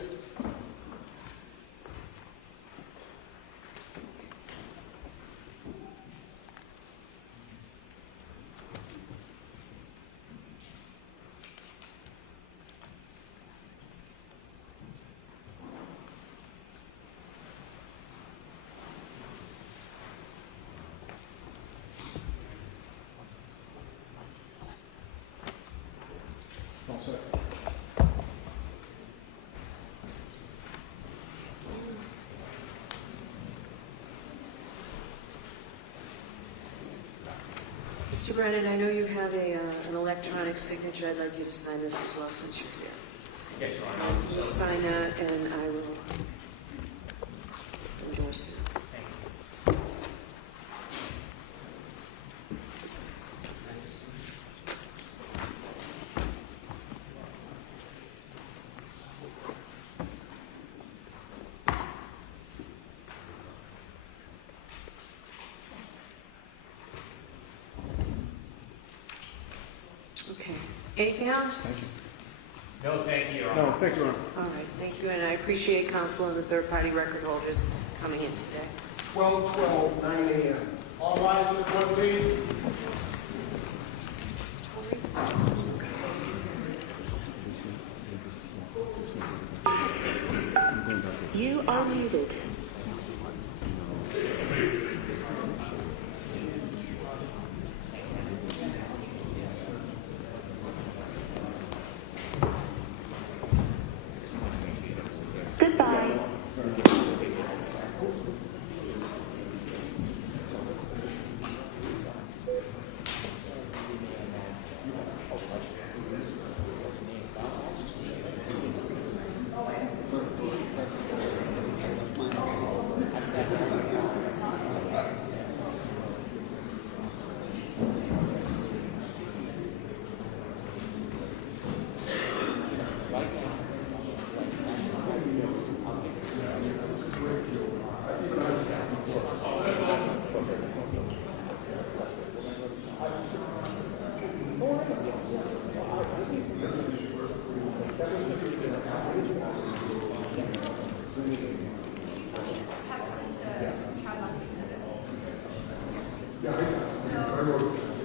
All set. Mr. Brennan, I know you have an electronic signature. I'd like you to sign this as well since you're here. Yes, Your Honor. You sign that, and I will endorse it. Thank you. Okay. Anything else? No, thank you, Your Honor. No, thank you, Your Honor. All right, thank you, and I appreciate counsel and the third-party record holders coming in today. 12/12, 9 a.m. All rise for the court, please. You are muted. Goodbye. I wrote it down.